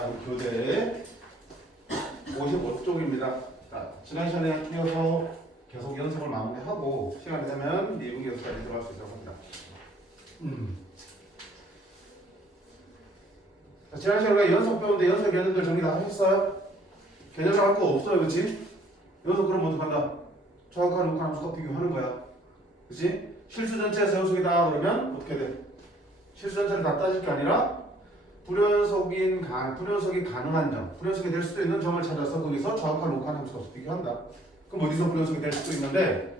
자, 우리 교대 55쪽입니다. 자, 지난 시간에 이어서 계속 연습을 마무리하고 시간이 되면 미분 계속까지 들어갈 수 있도록 합니다. 자, 지난 시간에 우리가 연속 배웠는데 연속 개념들 정리 다 하셨어요? 개념을 할 거 없어요, 그렇지? 연속 그럼 어떡한다? 정확한 우칸 함수과 비교하는 거야, 그렇지? 실수 전체에서 연속이다 그러면 어떻게 돼? 실수 전체를 다 따질 게 아니라 불연속이 가능한 점, 불연속이 될 수도 있는 점을 찾아서 거기서 정확한 우칸 함수가 비교한다. 그럼 어디서 불연속이 될 수도 있는데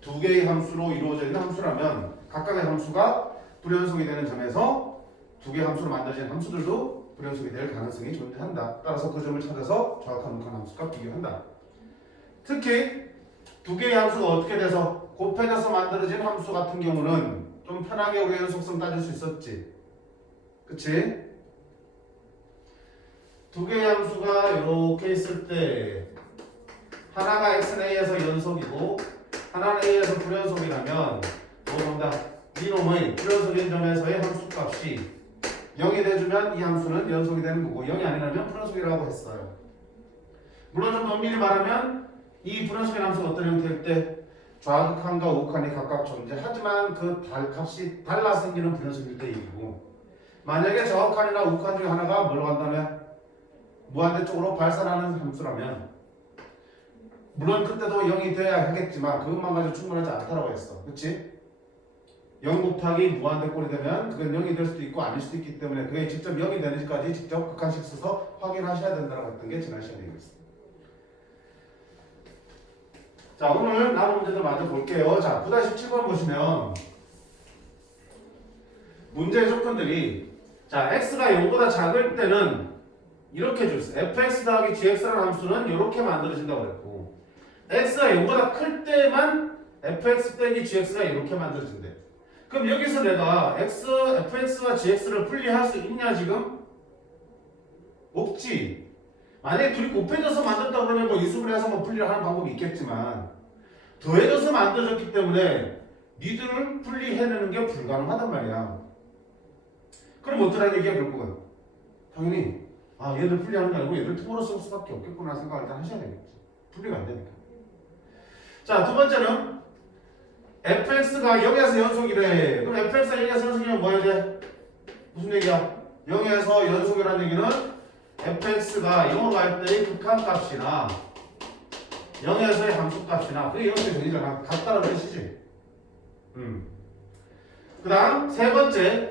두 개의 함수로 이루어져 있는 함수라면 각각의 함수가 불연속이 되는 점에서 두 개의 함수로 만들어진 함수들도 불연속이 될 가능성이 존재한다. 따라서 그 점을 찾아서 정확한 우칸 함수가 비교한다. 특히 두 개의 함수가 어떻게 돼서 곱해져서 만들어진 함수 같은 경우는 좀 편하게 우리 연속성 따질 수 있었지. 그치? 두 개의 함수가 이렇게 있을 때 하나가 x는 a에서 연속이고 하나는 a에서 불연속이라면 뭐란다? 이놈의 불연속인 점에서의 함수값이 0이 돼주면 이 함수는 연속이 되는 거고 0이 아니라면 불연속이라고 했어요. 물론 좀 엄밀히 말하면 이 불연속인 함수가 어떤 형태일 때 좌극한과 우극한이 각각 존재하지만 그 값이 달라 생기는 불연속일 때 얘기고 만약에 좌극한이나 우극한 중에 하나가 뭘로 간다면 무한대 쪽으로 발산하는 함수라면 물론 그때도 0이 돼야 하겠지만 그것만 가지고 충분하지 않다라고 했어. 그치? 0 곱하기 무한대 꼴이 되면 그건 0이 될 수도 있고 아닐 수도 있기 때문에 그게 직접 0이 되는지까지 직접 극한식 써서 확인하셔야 된다고 했던 게 지난 시간에 얘기했습니다. 자, 오늘 남은 문제들 먼저 볼게요. 자, 9-17번 보시면 문제의 조건들이 자, x가 0보다 작을 때는 이렇게 줬어요. fx 더하기 gx라는 함수는 이렇게 만들어진다고 그랬고 x가 0보다 클 때만 fx 빼기 gx가 이렇게 만들어진대. 그럼 여기서 내가 fx와 gx를 분리할 수 있냐 지금? 없지. 만약에 둘이 곱해져서 만든다 그러면 뭐 이수분해 해서 뭐 분리를 하는 방법이 있겠지만 더해져서 만들어졌기 때문에 니들을 분리해내는 게 불가능하단 말이야. 그럼 어떠라는 얘기야 결국은? 당연히 얘들 분리하는 게 아니고 얘들 통으로 쓸 수밖에 없겠구나 생각을 일단 하셔야 되겠지. 분리가 안 되니까. 자, 두 번째는 fx가 0에서 연속이래. 그럼 fx가 0에서 연속이면 뭐 해야 돼? 무슨 얘기야? 0에서 연속이라는 얘기는 fx가 0으로 갈 때의 극한값이나 0에서의 함수값이나 그게 0의 정의잖아. 같다는 뜻이지. 그 다음 세 번째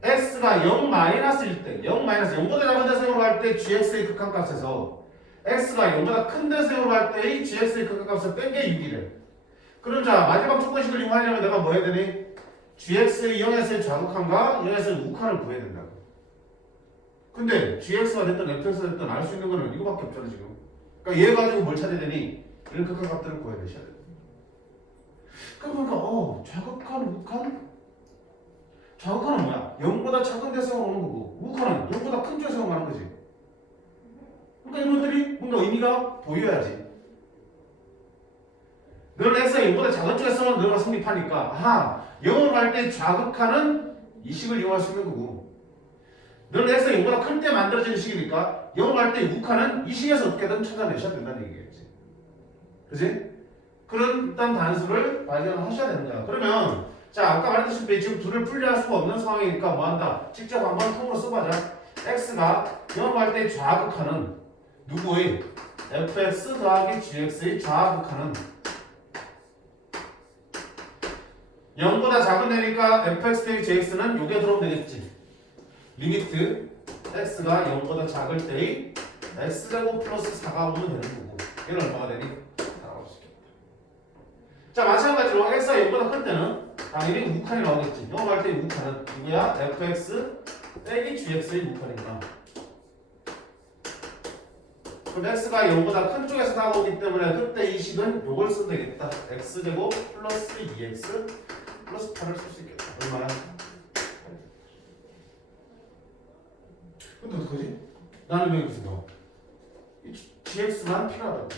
x가 0-일 때 0보다 작은 대세으로 갈 때 gx의 극한값에서 x가 0보다 큰 대세으로 갈 때의 gx의 극한값을 뺀 게 6이래. 그럼 자 마지막 조건식을 이용하려면 내가 뭐 해야 되니? gx의 0에서의 좌극한과 0에서의 우극한을 구해야 된다고. 근데 gx가 됐든 fx가 됐든 알 수 있는 거는 이거밖에 없잖아 지금. 그러니까 얘 가지고 뭘 찾아야 되니? 이런 극한값들을 구해야 되셔야 돼. 그러니까 좌극한, 우극한? 좌극한은 뭐야? 0보다 작은 대세가 오는 거고 우극한은 0보다 큰 대세가 오는 거지. 그러니까 이것들이 뭔가 의미가 보여야지. 너는 x가 0보다 작은 쪽에서는 너가 성립하니까 0으로 갈 때 좌극한은 이 식을 이용할 수 있는 거고 너는 x가 0보다 클 때 만들어지는 식이니까 0으로 갈 때 우극한은 이 식에서 어떻게든 찾아내셔야 된다는 얘기겠지. 그지? 그런 일단 단수를 발견하셔야 되는 거야. 그러면 자 아까 말했다시피 지금 둘을 분리할 수가 없는 상황이니까 뭐한다? 직접 한번 통으로 써보자. x가 0으로 갈 때 좌극한은 누구의? fx 더하기 gx의 좌극한은 0보다 작은 애니까 fx 더하기 gx는 요게 들어오면 되겠지. 리미트 x가 0보다 작을 때의 x제곱 플러스 4가 오면 되는 거고 얘는 얼마가 되니? 4라고 시켰다. 자 마찬가지로 x가 0보다 클 때는 당연히 우극한이 나오겠지. 0으로 갈 때 우극한은 누구야? fx 빼기 gx의 우극한이구나. 그럼 x가 0보다 큰 쪽에서 나오기 때문에 그때 이 식은 요걸 쓰면 되겠다. x제곱 플러스 2x 플러스 8을 쓸 수 있겠다. 얼마야? 근데 어떡하지? 나는 왜 이렇게 생각? gx만 필요하다고.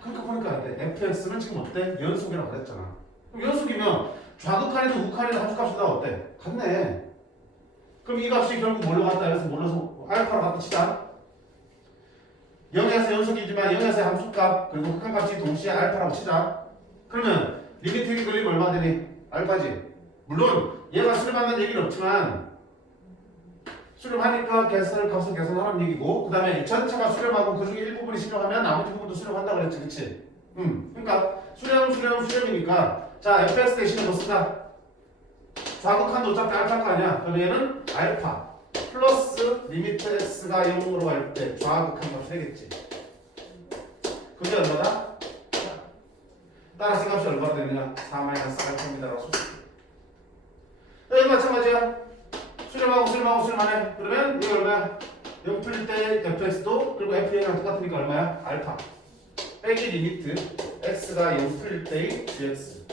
그러니까 보니까 안 돼. fx는 지금 어때? 연속이라고 그랬잖아. 그럼 연속이면 좌극한이든 우극한이든 함수값이 다 어때? 같네. 그럼 이 값이 결국 뭘로 갔다 해서 뭘로 알파로 바꾸치자. 0에서 연속이지만 0에서의 함수값 그리고 극한값이 동시에 알파라고 치자. 그러면 리미트에 걸리면 얼마 되니? 알파지. 물론 얘가 수렴한다는 얘기는 없지만 수렴하니까 값을 계산하라는 얘기고 그 다음에 전체가 수렴하고 그 중에 일부분이 수렴하면 나머지 부분도 수렴한다 그랬지, 그치? 그러니까 수렴이니까 자 fx 대신에 뭐 쓰자? 좌극한도 어차피 알파가 아니야. 그럼 얘는 알파 플러스 리미트 x가 0으로 갈 때 좌극한 값이 되겠지. 그게 얼마다? 따라서 값이 얼마나 되느냐? 4-알파입니다라고 수. 여기 마찬가지야. 수렴하고 수렴하네. 그러면 이거 얼마야? 0 풀릴 때 fx도 그리고 fx랑 똑같으니까 얼마야? 알파 빼기 리미트 x가 0 풀릴 때의 gx.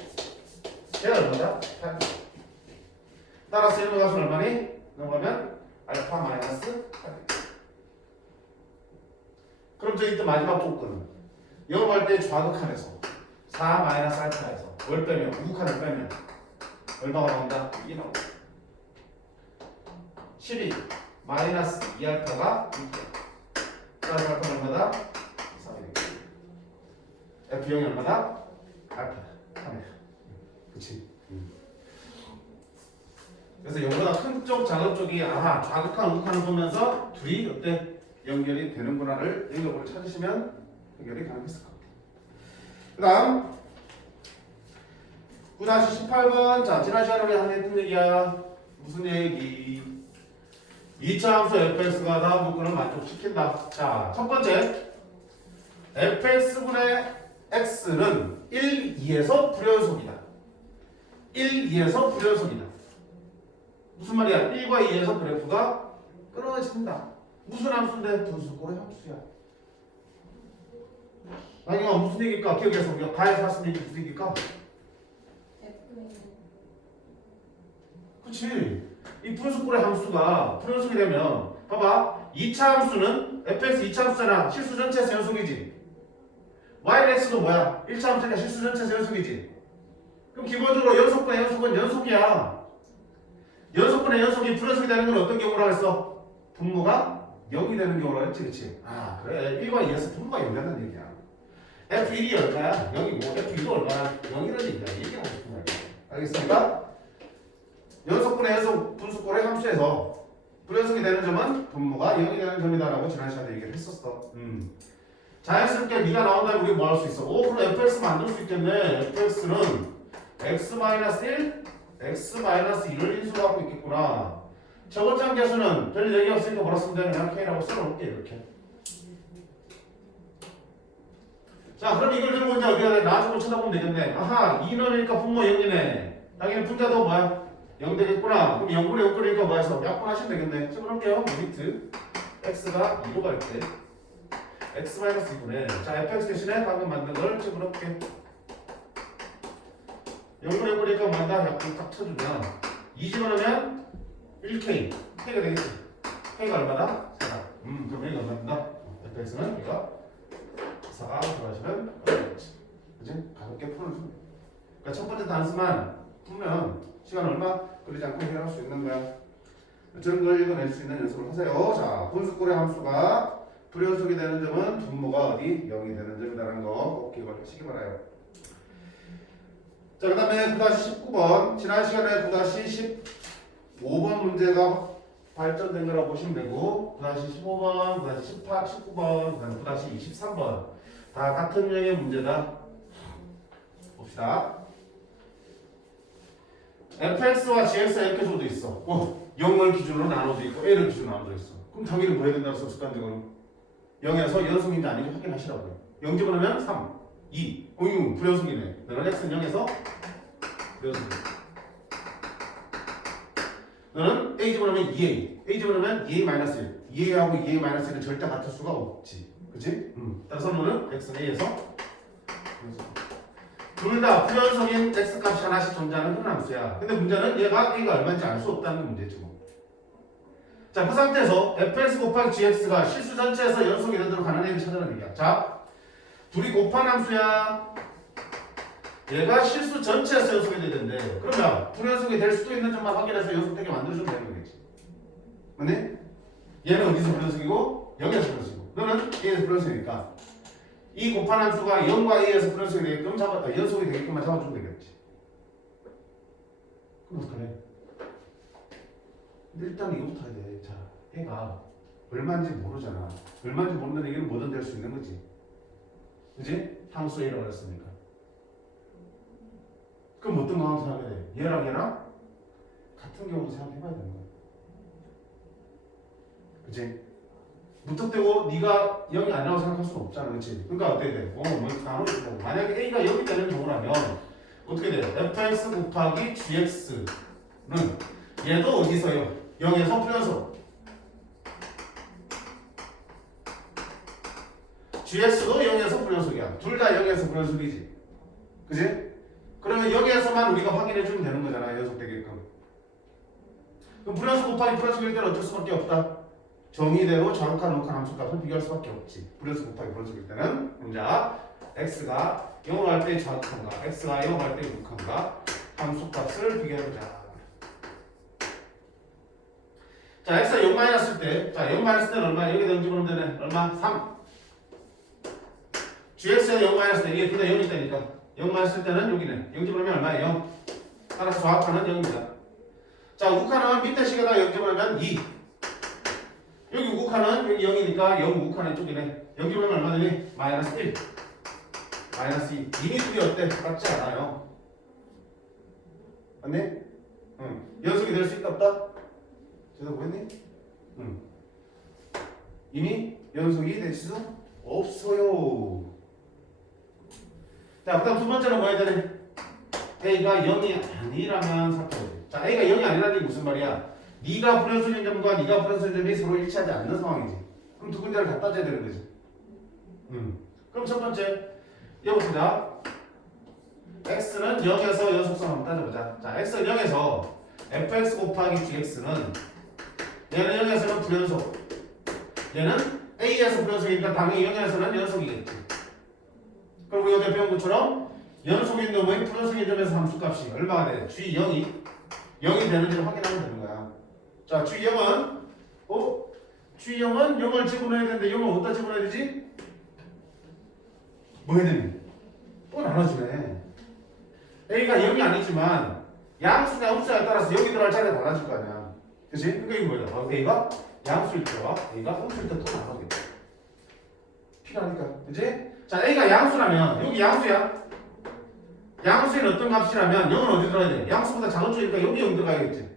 얘가 얼마다? 8. 따라서 이런 값은 얼마니? 넘어가면 알파 마이너스 8. 그럼 저기 또 마지막 조건은 영업할 때 좌극한에서 4 마이너스 알파에서 뭘 빼면 우극한을 빼면 얼마가 나온다? 2 나온다. 12 마이너스 2알파가 6이야. 따라서 알파는 얼마다? 3이야. F0이 얼마다? 알파다. 3이야. 그치? 그래서 이거보다 큰 쪽, 작은 쪽이 아하 좌극한, 우극한을 보면서 둘이 어때? 연결이 되는구나를 연결고를 찾으시면 해결이 가능했을 것 같아요. 그 다음 9-18번. 자, 지난 시간에 우리 했던 얘기야. 무슨 얘기? 2차 함수 fx가 다음 조건을 만족시킨다. 자, 첫 번째 fx분의 x는 1, 2에서 불연속이다. 1, 2에서 불연속이다. 무슨 말이야? 1과 2에서 그래프가 끊어진다. 무슨 함수인데? 분수꼴의 함수야. 아니 이거 무슨 얘기일까? 기억해서 우리가 가에서 했은 얘기 무슨 얘기일까? 그치. 이 분수꼴의 함수가 불연속이 되면 봐봐. 2차 함수는 fx 2차 함수잖아. 실수 전체에서 연속이지. yx도 뭐야? 1차 함수니까 실수 전체에서 연속이지. 그럼 기본적으로 연속분의 연속은 연속이야. 연속분의 연속이 불연속이 되는 건 어떤 경우라고 했어? 분모가 0이 되는 경우라고 했지, 그치? 아, 그래. 1과 2에서 분모가 0이 된다는 얘기야. F1이 얼마야? 0이고 F2도 얼마야? 0이라는 얘기야. 얘기하고 싶은 말이야. 알겠습니까? 연속분의 연속 분수꼴의 함수에서 불연속이 되는 점은 분모가 0이 되는 점이다라고 지난 시간에 얘기를 했었어. 자연스럽게 네가 나온다면 우리 뭐 할 수 있어? 그럼 fx 만들 수 있겠네. fx는 x-1, x-2를 인수로 갖고 있겠구나. 첫 번째 함계수는 별 얘기 없으니까 뭐라 쓰면 돼? 그냥 k라고 써놓을게 이렇게. 자, 그럼 이걸 들고 이제 우리가 나중에 쳐다보면 되겠네. 아하, 2넣으니까 분모 0이네. 당연히 분자도 뭐야? 0 되겠구나. 그럼 0분의 0 끓이니까 뭐 해서 약분하시면 되겠네. 적어놓을게요. 리미트 x가 2로 갈 때 x-2분의 자, fx 대신에 방금 만든 걸 집어넣을게. 0분의 0 끓이니까 뭐한다? 약분 딱 쳐주면 2 집어넣으면 1k k가 되겠지. k가 얼마다? 4다. 그럼 y가 얼마 된다? fx는 얘가 4가 들어가시면 되겠지. 그치? 가볍게 풀어주면 돼. 그러니까 첫 번째 단수만 풀면 시간 얼마 걸리지 않고 해결할 수 있는 거야. 저런 걸 읽어낼 수 있는 연습을 하세요. 자, 분수꼴의 함수가 불연속이 되는 점은 분모가 어디? 0이 되는 점이라는 거 꼭 기억하시기 바라요. 자, 그 다음에 9-19번. 지난 시간에 9-15번 문제가 발전된 거라고 보시면 되고 9-15번, 9-18, 19번, 그 다음에 9-23번 다 같은 유형의 문제다. 봅시다. fx와 gx가 이렇게 줘도 있어. 0을 기준으로 나눠져 있고 a를 기준으로 나눠져 있어. 그럼 당연히 뭐 해야 된다고 했어? 습관적으로 0에서 연속인지 아닌지 확인하시라고요. 0 집어넣으면 3, 2, 이거 불연속이네. 너는 x는 0에서 불연속이네. 너는 a 집어넣으면 2a, a 집어넣으면 2a-1, 2a하고 2a-1은 절대 같을 수가 없지. 그치? 따라서 너는 x는 a에서 둘 다 불연속인 x값이 하나씩 존재하는 그런 함수야. 근데 문제는 얘가 a가 얼마인지 알 수 없다는 문제지 뭐. 자, 그 상태에서 fx 곱하기 gx가 실수 전체에서 연속이 되도록 하는 애를 찾으라는 얘기야. 자, 둘이 곱한 함수야. 얘가 실수 전체에서 연속이 돼야 되는데 그러면 불연속이 될 수도 있는 점만 확인해서 연속되게 만들어주면 되는 거겠지. 맞니? 얘는 어디서 불연속이고 0에서 불연속이고 너는 A에서 불연속이니까 이 곱한 함수가 0과 A에서 불연속이 되게끔 연속이 되게끔만 잡아주면 되겠지. 그럼 어떡하네? 일단 이거부터 해야 돼. 자, 애가 얼마인지 모르잖아. 얼마인지 모르는 얘기는 뭐든 될 수 있는 거지. 그지? 함수 A라고 했으니까. 그럼 어떤 경우 생각해야 돼? 얘랑 같은 경우도 생각해봐야 되는 거야. 그치? 무턱대고 네가 0이 아니라고 생각할 수는 없잖아. 그치? 그러니까 어떻게 돼? 뭐 만약에 A가 0이 되는 경우라면 어떻게 돼? fx 곱하기 gx는 얘도 어디서요? 0에서 풀려서 gx도 0에서 불연속이야. 둘 다 0에서 불연속이지. 그지? 그러면 여기에서만 우리가 확인해 주면 되는 거잖아. 연속되게끔. 그럼 불연속 곱하기 불연속일 때는 어쩔 수밖에 없다. 정의대로 정확한 록한 함수값을 비교할 수밖에 없지. 불연속 곱하기 불연속일 때는. 자, x가 0으로 할 때 정확한가, x가 0으로 할 때 정확한가 함수값을 비교해보자. 자, x가 0 마이너스일 때, 자, 0 마이너스 때는 얼마? 여기다 0 집어넣으면 되네. 얼마? 3. gx가 0 마이너스 때, 이게 둘 다 0이 있다니까. 0 마이너스 때는 여기네. 0 집어넣으면 얼마예요? 0. 따라서 좌우칸은 0입니다. 자, 우칸은 밑에 식에다 0 집어넣으면 2. 여기 우칸은 여기 0이니까 0 우칸의 쪽이네. 0 집어넣으면 얼마 되니? 마이너스 1. 마이너스 2. 이미 둘이 어때? 같지 않아요. 맞니? 응. 연속이 될 수 있다 없다? 제대로 보였니? 응. 이미 연속이 될 수 없어요. 자, 그 다음 두 번째는 뭐 해야 되니? A가 0이 아니라면 살펴보자. 자, A가 0이 아니라는 게 무슨 말이야? 네가 불연속인 점과 네가 불연속인 점이 서로 일치하지 않는 상황이지. 그럼 두 군데를 다 따져야 되는 거지. 그럼 첫 번째, 여보보자. x는 0에서 연속성 한번 따져보자. 자, x는 0에서 fx 곱하기 gx는 얘는 0에서는 불연속, 얘는 a에서 불연속이니까 당연히 0에서는 연속이겠지. 그럼 우리가 배운 것처럼 연속인 놈의 불연속인 점에서 함수값이 얼마가 돼? g0이 0이 되는지를 확인하면 되는 거야. 자, g0은 g0은 0을 집어넣어야 되는데 0을 어디다 집어넣어야 되지? 뭐 해야 되니? 또 나눠주네. A가 0이 아니지만 양수냐 음수냐에 따라서 여기 들어갈 자리가 달라질 거 아니야. 그치? 그러니까 이거 뭐야? A가 양수일 때와 A가 음수일 때 또 나눠겠다. 필요하니까. 그치? 자, A가 양수라면 여기 양수야. 양수인 어떤 값이라면 0은 어디 들어가야 돼? 양수보다 작은 쪽이니까 여기 0 들어가야겠지.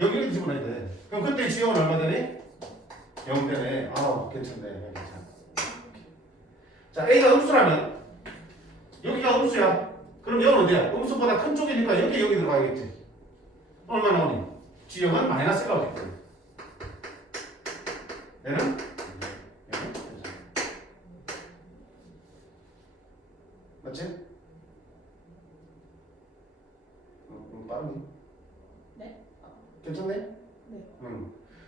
여기를 집어넣어야 돼. 그럼 그때 G0은 얼마 되니? 0 되네. 아, 괜찮네. 괜찮아. 자, A가 음수라면 여기가 음수야. 그럼 0은 어디야? 음수보다 큰 쪽이니까 여기 들어가야겠지. 얼마 나오니? G0은 마이너스가 오겠지. 얘는? 맞지? 빠르니? 네? 괜찮네? 네.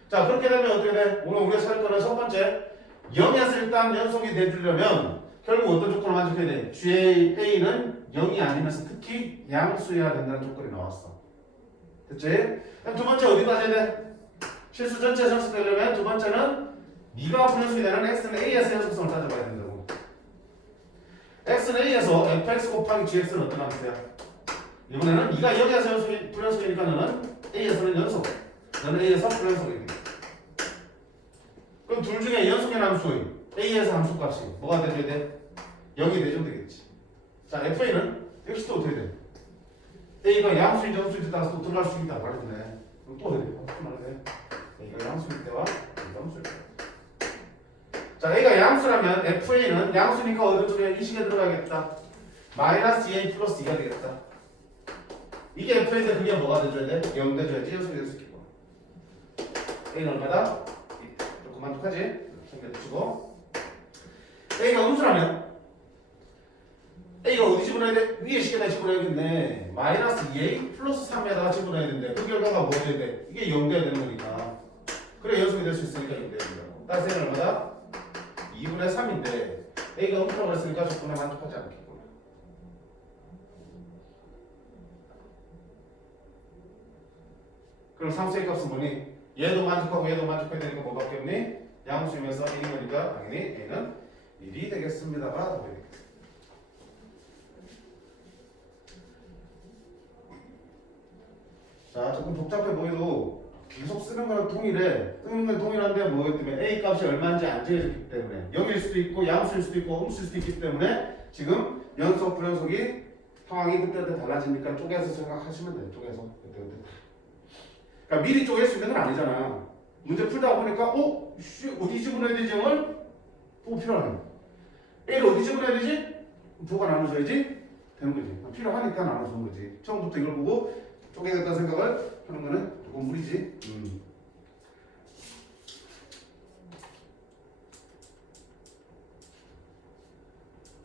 자, 그렇게 되면 어떻게 돼? 오늘 우리가 찾을 거는 첫 번째 0에서 일단 연속이 돼주려면 결국 어떤 조건을 만족해야 돼? GA는 0이 아니면서 특히 양수여야 된다는 조건이 나왔어. 됐지? 그럼 두 번째 어디 따져야 돼? 실수 전체 성숙되려면 두 번째는 네가 불연속이 되는 x는 a에서 연속성을 따져봐야 된다고. x는 a에서 fx 곱하기 gx는 어떤 함수야? 이번에는 네가 0에서 불연속이니까 너는 a에서는 연속, 너는 a에서 불연속이니까. 그럼 둘 중에 연속의 함수인 a에서 함수값이 뭐가 돼줘야 돼? 0이 돼주면 되겠지. 자, fa는 역시 또 어떻게 돼? a가 양수인지 음수인지 따라서 또 들어갈 수 있다 말해주네. 그럼 또 어떻게 돼? 또 말해. a가 양수일 때와 a가 음수일 때. 자, a가 양수라면 fa는 양수니까 어느 쪽에 이 식에 들어가겠다. 마이너스 2a 플러스 2가 되겠다. 이게 f인데 그게 뭐가 돼줘야 돼? 0 돼줘야지 연속이 될 수 있겠고. a는 얼마다? 조금 만족하지? 챙겨주시고. a가 음수라면 a가 어디 집어넣어야 돼? 위에 식에다 집어넣어야겠네. 마이너스 2a 플러스 3에다가 집어넣어야 되는데 그 결과가 뭐 돼야 돼? 이게 0 돼야 되는 거니까. 그래 연속이 될 수 있으니까 0 돼야 된다고. 따라서 a는 얼마다? 2분의 3인데 a가 음수라고 했으니까 조건에 만족하지 않겠구나. 그럼 상수의 값은 뭐니? 얘도 만족하고 얘도 만족해야 되니까 뭐밖에 없니? 양수이면서 1인 거니까 당연히 A는 1이 되겠습니다가 답이 되겠습니다. 자, 조금 복잡해 보여도 계속 쓰는 거랑 동일해. 쓰는 건 동일한데 뭐기 때문에 A 값이 얼마인지 안 정해졌기 때문에 0일 수도 있고 양수일 수도 있고 음수일 수도 있기 때문에 지금 연속 불연속이 상황이 그때그때 달라지니까 쪼개서 생각하시면 돼요. 쪼개서 그때그때. 그러니까 미리 쪼갤 수 있는 건 아니잖아. 문제 풀다 보니까 어디 집어넣어야 되지? 형을 보고 필요하네. A를 어디 집어넣어야 되지? 부호가 나눠줘야지 되는 거지. 필요하니까 나눠주는 거지. 처음부터 이걸 보고 쪼개겠다 생각을 하는 거는 조금 무리지.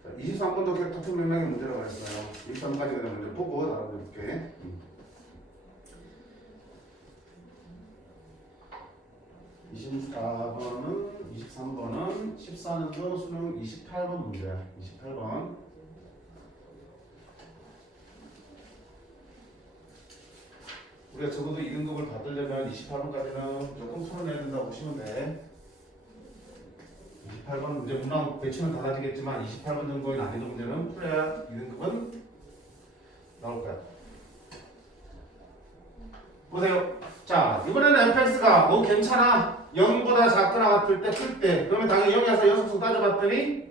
자, 23번도 같은 맥락의 문제라고 했어요. 23까지 그냥 문제 보고 다음 볼게. 24번은 23번은 14년도 수능 28번 문제야. 28번. 우리가 적어도 2등급을 받으려면 28번까지는 조금 풀어내야 된다고 보시면 돼. 28번 문제 문항 배치는 달라지겠지만 28번 정도의 난이도 문제는 풀어야 2등급은 나올 거야. 보세요. 자, 이번에는 fx가 괜찮아. 0보다 작거나 같을 때 풀 때 그러면 당연히 0에서 연속성 따져봤더니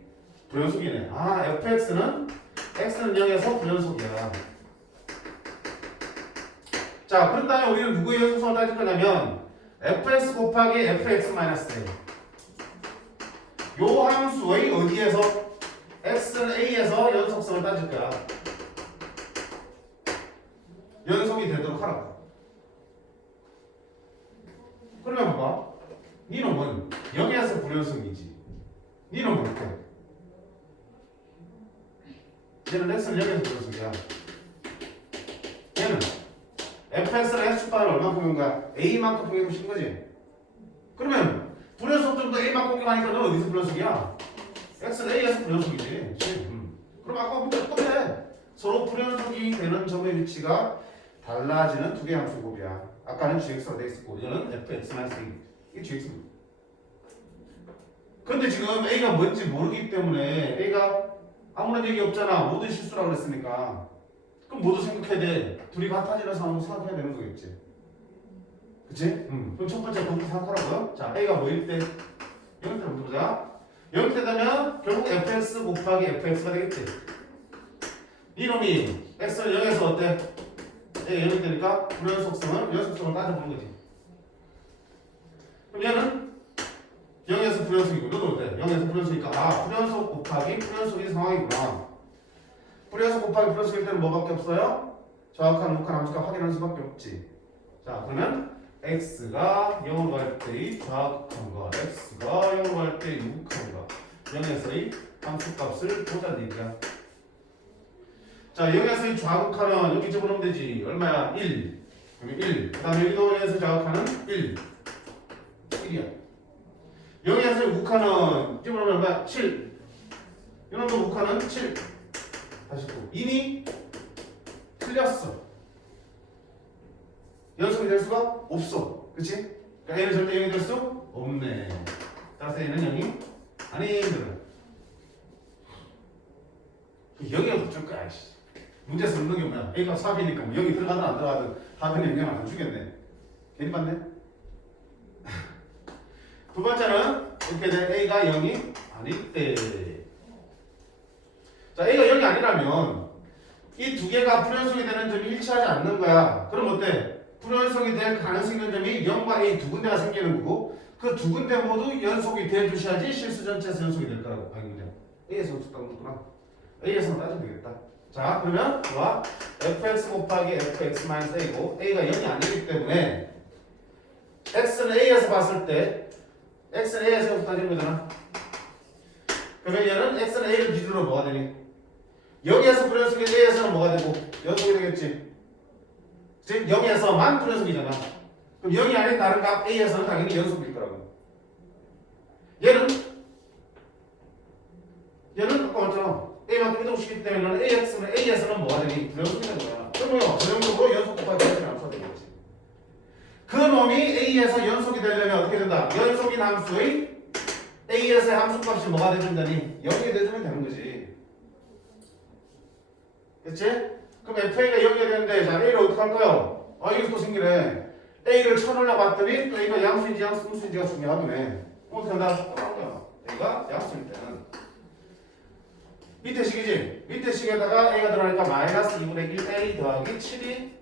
불연속이네. fx는 x는 0에서 불연속이야. 자, 그런 다음에 우리는 누구의 연속성을 따질 거냐면 fx 곱하기 fx-a 요 함수의 어디에서 x는 a에서 연속성을 따질 거야. 연속이 되도록 하라고. 그러면 봐봐. 니놈은 0에서 불연속이지. 니놈은 어때? 얘는 x는 0에서 불연속이야. 얘는 fx를 x축방을 얼마큼 한 거야? a만큼 공개하고 싶은 거지? 그러면 불연속 정도 a만 공개하니까 너 어디서 불연속이야? x는 a에서 불연속이지. 그럼 아까 문제 똑같아. 서로 불연속이 되는 점의 위치가 달라지는 두 개의 함수 곱이야. 아까는 gx로 돼 있었고 이거는 fx-a. 이게 gx입니다. 근데 지금 a가 뭔지 모르기 때문에 a가 아무런 얘기 없잖아. 모두 실수라고 그랬으니까. 그럼 모두 생각해야 돼. 둘이 같아지는 상황을 생각해야 되는 거겠지. 그치? 그럼 첫 번째 그렇게 생각하라고요. 자, A가 뭐일 때? 0일 때부터 보자. 0일 때 되면 결국 fx 곱하기 fx가 되겠지. 이놈이 x를 0에서 어때? A 0일 때니까 불연속성을 따져보는 거지. 그럼 얘는 0에서 불연속이고 너도 어때? 0에서 불연속이니까 불연속 곱하기 불연속인 상황이구나. 불연속 곱하기 불연속일 때는 뭐밖에 없어요? 정확한 우한 함수가 확인할 수밖에 없지. 자, 그러면 x가 0으로 갈 때의 좌극한과 x가 0으로 갈 때의 우극한과 0에서의 함수값을 보자는 얘기야. 자, 0에서의 좌극한은 여기 집어넣으면 되지. 얼마야? 1. 그러면 1. 그 다음에 여기도 0에서 좌극한은 1. 1이야. 0에서의 우극한은 집어넣으면 얼마야? 7. 이놈도 우극한은 7. 다시 또 이미 틀렸어. 연속이 될 수가 없어. 그치? 그러니까 얘는 절대 0이 될 수 없네. 따라서 얘는 0이 아니거든. 0이 어쩔 거야. 문제 쓰는 게 뭐야? A가 4이니까 뭐 0이 들어가든 안 들어가든 답은 영향을 안 주겠네. 괜히 봤네? 두 번째는 이렇게 돼. A가 0이 아닐 때. 자, A가 0이 아니라면 이 두 개가 불연속이 되는 점이 일치하지 않는 거야. 그럼 어때? 불연속이 될 가능성이 있는 점이 0과 A 두 군데가 생기는 거고 그 두 군데 모두 연속이 돼주셔야지 실수 전체에서 연속이 될 거라고. 그냥 A에서 연속다고 그랬구나. A에서는 따지면 되겠다. 자, 그러면 좋아. fx 곱하기 fx-a고 A가 0이 아니기 때문에 x는 A에서 봤을 때 x는 A에서 연속 따지는 거잖아. 그러면 얘는 x는 A를 기준으로 뭐가 되니? 여기에서 불연속인 A에서는 뭐가 되고 연속이 되겠지. 즉 0에서만 불연속이잖아. 그럼 0이 아닌 다른 값 A에서는 당연히 연속일 거라고. 얘는 아까 말했잖아. A만큼 이동시키기 때문에 A에서는 뭐가 되니? 불연속이 되는 거야. 그럼 뭐야? 전형적으로 연속 곱하기 연속이 함수가 되겠지. 그 놈이 A에서 연속이 되려면 어떻게 된다? 연속인 함수의 A에서의 함수값이 뭐가 돼준다니? 0이 돼주면 되는 거지. 그치? 그럼 FA가 0이 되는데 자 A를 어떻게 할 거예요? 아 이거 또 생기네. A를 쳐놓으려고 봤더니 또 이거 양수인지 양수인지가 중요하네. 어떻게 한다? 똑같은 거야. A가 양수일 때는 밑에 식이지? 밑에 식에다가 A가 들어가니까 마이너스 2분의 1 A 더하기 7이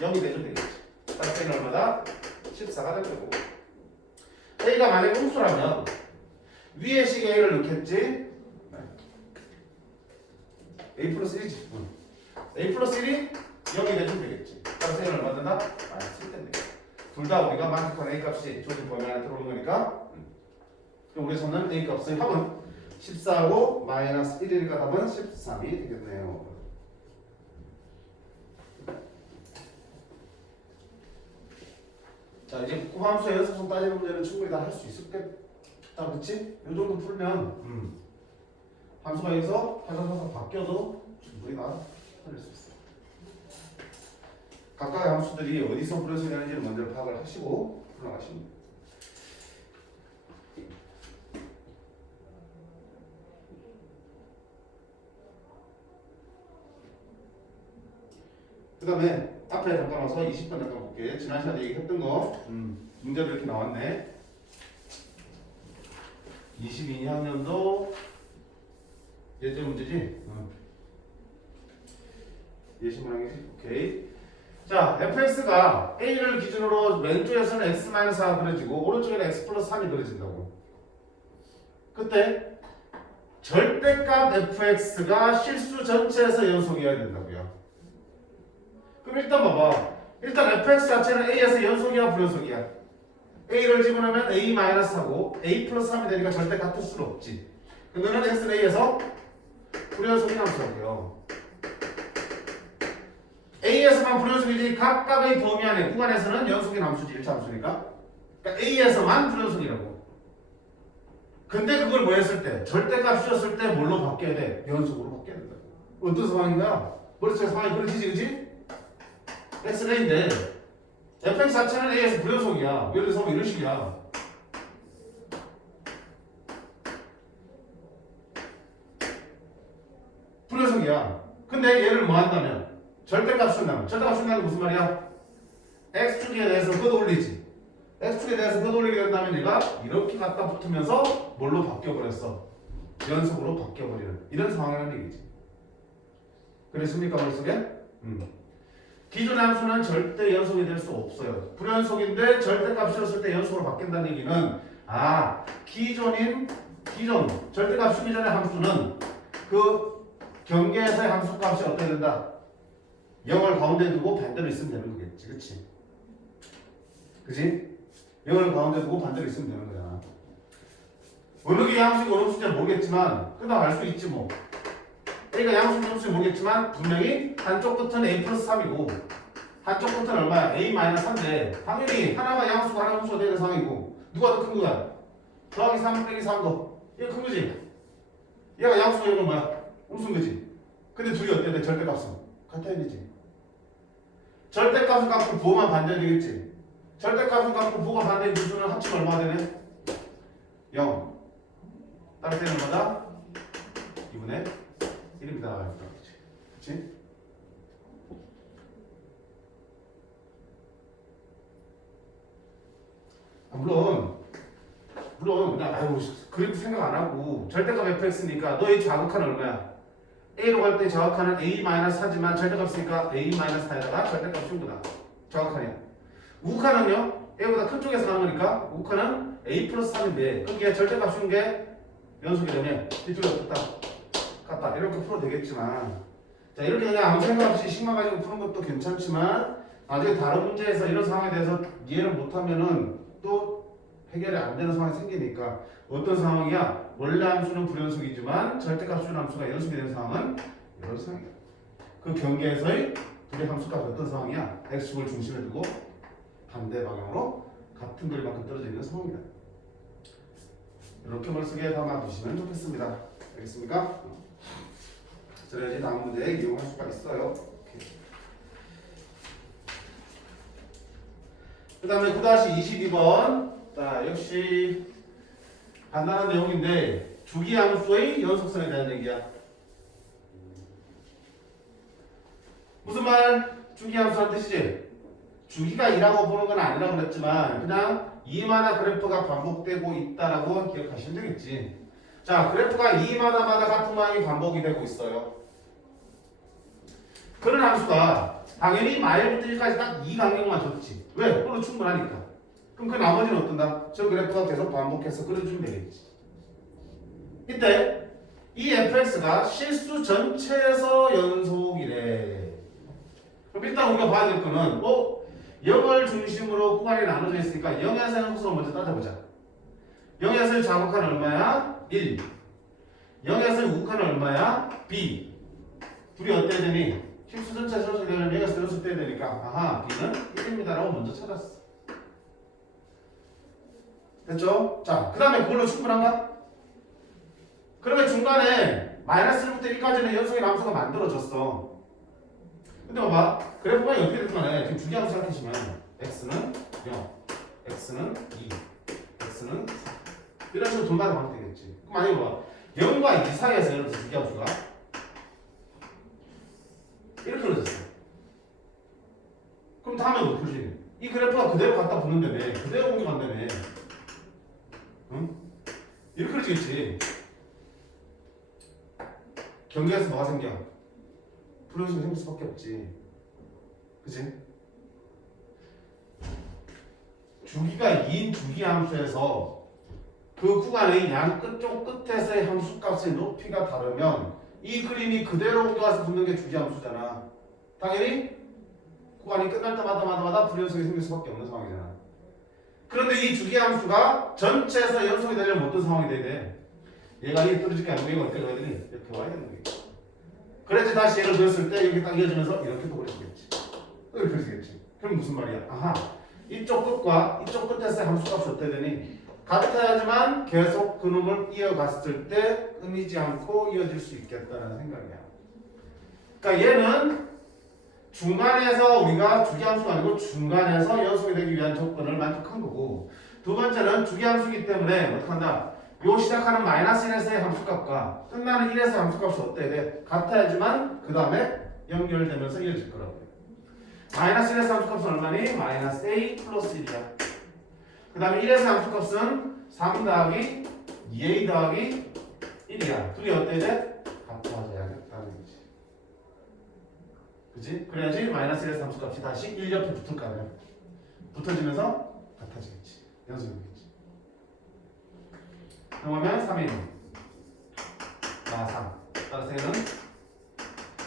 0이 되면 되겠지. 따라서 A는 얼마다? 14가 될 거고. A가 만약에 음수라면 위에 식에 A를 넣겠지? A 플러스 1이지. A 플러스 1이 0이 되면 되겠지. 따라서 A는 얼마 된다? 마이너스 1 되면 되겠지. 둘 다 우리가 만족한 A 값이 조준 범위 안에 들어오는 거니까 그럼 우리 손은 A 값의 합은 14하고 마이너스 1이니까 답은 13이 되겠네요. 자 이제 국어함수의 연속성 따지는 문제는 충분히 다 할 수 있겠다. 그치? 이 정도 풀면 함수가 여기서 파산사서 바뀌어도 충분히 다 풀릴 수 있어요. 각각의 함수들이 어디서 불여서 되는지를 먼저 파악을 하시고 풀어가시면 돼요. 그 다음에 앞에 잠깐 와서 20번 잠깐 볼게. 지난 시간에 얘기했던 거 문제도 이렇게 나왔네. 22학년도 예제 문제지? 예시 문항이지? 오케이. 자, fx가 a를 기준으로 왼쪽에서는 x-4가 그려지고 오른쪽에는 x 플러스 3이 그려진다고. 그때 절대값 fx가 실수 전체에서 연속이어야 된다고요. 그럼 일단 봐봐. 일단 fx 자체는 a에서 연속이야 불연속이야? a를 집어넣으면 a-하고 a 플러스 3이 되니까 절대 같을 수는 없지. 그러면 x는 a에서 불연속이 함수라고요. a에서만 불연속이지 각각의 범위 안에 구간에서는 연속인 함수지. 1차 함수니까. 그러니까 a에서만 불연속이라고. 근데 그걸 뭐 했을 때? 절대값 씌웠을 때 뭘로 바뀌어야 돼? 연속으로 바뀌어야 된다. 어떤 상황인가? 머릿속에 상황이 그려지지 그치? x는 a인데 fx 자체는 a에서 불연속이야. 예를 들어서 이런 식이야. 불연속이야. 근데 얘를 뭐 한다면 절대값 쓴다면 절대값 쓴다는 게 무슨 말이야? x축에 대해서 걷어올리지. x축에 대해서 걷어올리게 된다면 얘가 이렇게 갖다 붙으면서 뭘로 바뀌어버렸어? 연속으로 바뀌어버리는 이런 상황이라는 얘기지. 그랬습니까 머릿속에? 기존의 함수는 절대 연속이 될 수 없어요. 불연속인데 절대값 씌웠을 때 연속으로 바뀐다는 얘기는 기존 절대값 씌우기 전의 함수는 그 경계에서의 함수값이 어떻게 된다? 0을 가운데 두고 반대로 있으면 되는 거겠지. 그치? 그치? 0을 가운데 두고 반대로 있으면 되는 거잖아. 어느 게 양수이고 어느 수인지 모르겠지만 끝나고 알 수 있지 뭐. A가 양수인지 음수인지 모르겠지만 분명히 한쪽 끝은 A 플러스 3이고 한쪽 끝은 얼마야? A-3인데 당연히 하나가 양수고 하나가 음수가 되는 상황이고 누가 더 큰 거야? 더하기 3 빼기 3도 얘가 큰 거지? 얘가 양수고 얘가 뭐야? 음수인 거지? 근데 둘이 어때야 돼? 절대값은 같아야 되지. 절대값은 갖고 부호만 반대해야 되겠지? 절대값은 갖고 부호가 반대인 기준은 합치면 얼마가 되네? 0 따라서 얘는 얼마다? 2분의 1입니다. 그치? 물론 그냥 아유 그렇게 생각 안 하고 절대값 fx니까 너의 좌극하는 얼마야? a로 갈 때 좌극하는 a-4지만 절대값이니까 a-4에다가 절대값 준 거다. 좌극하냐? 우극하는요? a보다 큰 쪽에서 가는 거니까 우극하는 a 플러스 3인데 거기에 절대값 준 게 연속이 되면 뒤쪽에 어떻다? 같다. 이렇게 풀어도 되겠지만 자 이렇게 그냥 아무 생각 없이 식만 가지고 푸는 것도 괜찮지만 나중에 다른 문제에서 이런 상황에 대해서 이해를 못하면은 또 해결이 안 되는 상황이 생기니까 어떤 상황이야? 원래 함수는 불연속이지만 절대값 주는 함수가 연속이 되는 상황은 이런 상황이야. 그 경계에서의 둘의 함수값이 어떤 상황이야? x축을 중심에 두고 반대 방향으로 같은 거리만큼 떨어져 있는 상황이다. 이렇게 머릿속에 담아두시면 좋겠습니다. 알겠습니까? 그래야지 다음 문제에 이용할 수가 있어요. 그 다음에 9-22번. 자, 역시 간단한 내용인데 주기함수의 연속성에 대한 얘기야. 무슨 말? 주기함수란 뜻이지? 주기가 2라고 보는 건 아니라고 그랬지만 그냥 2마다 그래프가 반복되고 있다라고 기억하시면 되겠지. 자, 그래프가 2마다마다 같은 모양이 반복이 되고 있어요. 그런 함수가 당연히 마일부터 1까지 딱 2간격만 줬지. 왜? 그걸로 충분하니까. 그럼 그 나머지는 어떤다? 저 그래프가 계속 반복해서 그려주면 되겠지. 이때 이 fx가 실수 전체에서 연속이래. 그럼 일단 우리가 봐야 될 거는 0을 중심으로 구간이 나눠져 있으니까 0에서 연속성을 먼저 따져보자. 0에서 자극하는 얼마야? 1. 0에서 우극하는 얼마야? b. 둘이 어때야 되니? 실수 전체에서 연속되면 0에서 연속돼야 되니까 아하, b는 1입니다라고 먼저 찾았어. 됐죠? 자, 그 다음에 그걸로 충분한가? 그러면 중간에 마이너스 1부터 1까지는 연속의 함수가 만들어졌어. 근데 봐봐. 그래프가 어떻게 됐든 간에 지금 주기함수 생각해주면 x는 0, x는 2, x는 4 이런 식으로 돌아가면 하면 되겠지. 그럼 만약에 봐봐. 0과 2 사이에서 예를 들어서 주기함수가 이렇게 그려졌어. 그럼 다음에 어떻게 그러지? 이 그래프가 그대로 갖다 붙는다며. 그대로 옮겨간다며. 응? 이렇게 그려지겠지. 경계에서 뭐가 생겨? 불연속이 생길 수밖에 없지. 그치? 주기가 2인 주기함수에서 그 구간의 양 끝쪽 끝에서의 함수값의 높이가 다르면 이 그림이 그대로 옮겨가서 붙는 게 주기함수잖아. 당연히 구간이 끝날 때마다 불연속이 생길 수밖에 없는 상황이잖아. 그런데 이 주기함수가 전체에서 연속이 되려면 어떤 상황이 돼야 돼? 얘가 이렇게 떨어질 게 아니고 얘가 어떻게 가야 되니? 이렇게 와야 되는 거겠지. 그래야지 다시 얘를 그렸을 때 이렇게 딱 이어지면서 이렇게 또 그려지겠지. 이렇게 그려지겠지. 그럼 무슨 말이야? 아하, 이쪽 끝과 이쪽 끝에서의 함수값이 어떻게 되니? 같아야지만 계속 그놈을 이어갔을 때 끊이지 않고 이어질 수 있겠다는 생각이야. 그러니까 얘는 중간에서 우리가 주기함수가 아니고 중간에서 연속이 되기 위한 조건을 만족한 거고, 두 번째는 주기함수이기 때문에 어떻게 한다? 요 시작하는 마이너스 1에서의 함수값과 끝나는 1에서의 함수값이 어때야 돼? 같아야지만 그 다음에 연결되면서 이어질 거라고요. 마이너스 1에서 함수값은 얼마니? 마이너스 a 플러스 1이야. 그 다음에 1에서 함수값은 3 더하기 2a 더하기 1이야. 둘이 어때야 돼? 같아져야겠다는 거지. 그치? 그래야지 마이너스 1에서 함수값이 다시 1 옆에 붙을 거 아니야. 붙어지면서 같아지겠지. 연속이겠지. 그러면 3인 3 따라서 얘는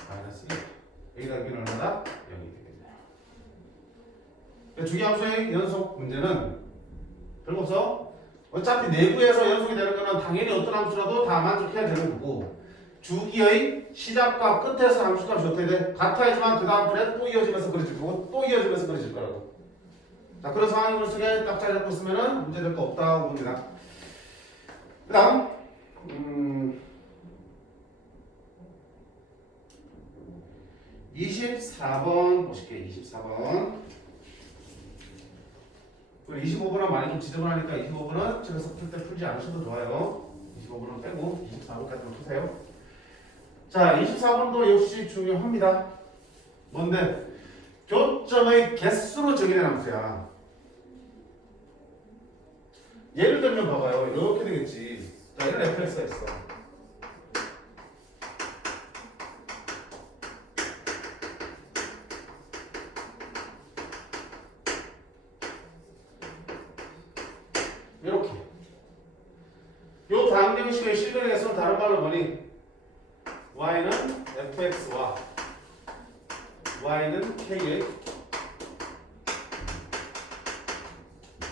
마이너스 1 a 더하기 1은 얼마다? 0이 되겠네요. 주기함수의 연속 문제는 별거 없어. 어차피 내부에서 연속이 되는 거는 당연히 어떤 함수라도 다 만족해야 되는 거고, 주기의 시작과 끝에서 함수값이 어떻게 돼? 같아야지만 그 다음 풀에 또 이어지면서 그려질 거고 또 이어지면서 그려질 거라고. 자, 그런 상황을 속에 딱 잘 잡고 있으면 문제될 거 없다고 봅니다. 그 다음 24번 보실게요. 24번. 25번은 많이 좀 지저분하니까 25번은 집에서 풀 때 풀지 않으셔도 좋아요. 25번은 빼고 24번까지만 푸세요. 자, 24번도 역시 중요합니다. 뭔데? 교점의 개수로 정의된 함수야. 예를 들면 봐봐요. 이렇게 되겠지. 자, 이런 fx가 있어. 이렇게. 요 방정식의 실근의 개수는 다른 말로 뭐니? y는 fx와 y는 k의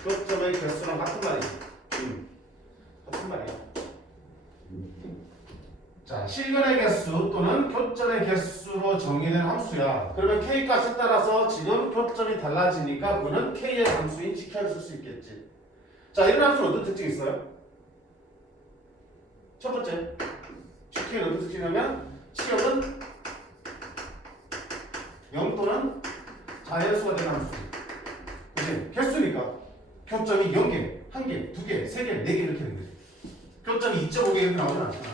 교점의 개수랑 같은 말이지. 같은 말이야. 자, 실근의 개수 또는 교점의 개수로 정의된 함수야. 그러면 k 값에 따라서 지금 교점이 달라지니까 그는 k의 함수인 지켜줄 수 있겠지. 자, 이런 함수는 어떤 특징이 있어요? 첫 번째, k는 어떤 특징이냐면 치역은 0 또는 자연수가 되는 함수. 그치? 개수니까 교점이 0개, 1개, 2개, 3개, 4개 이렇게 되는 거지. 교점이 2.5개 이렇게 나오진 않잖아.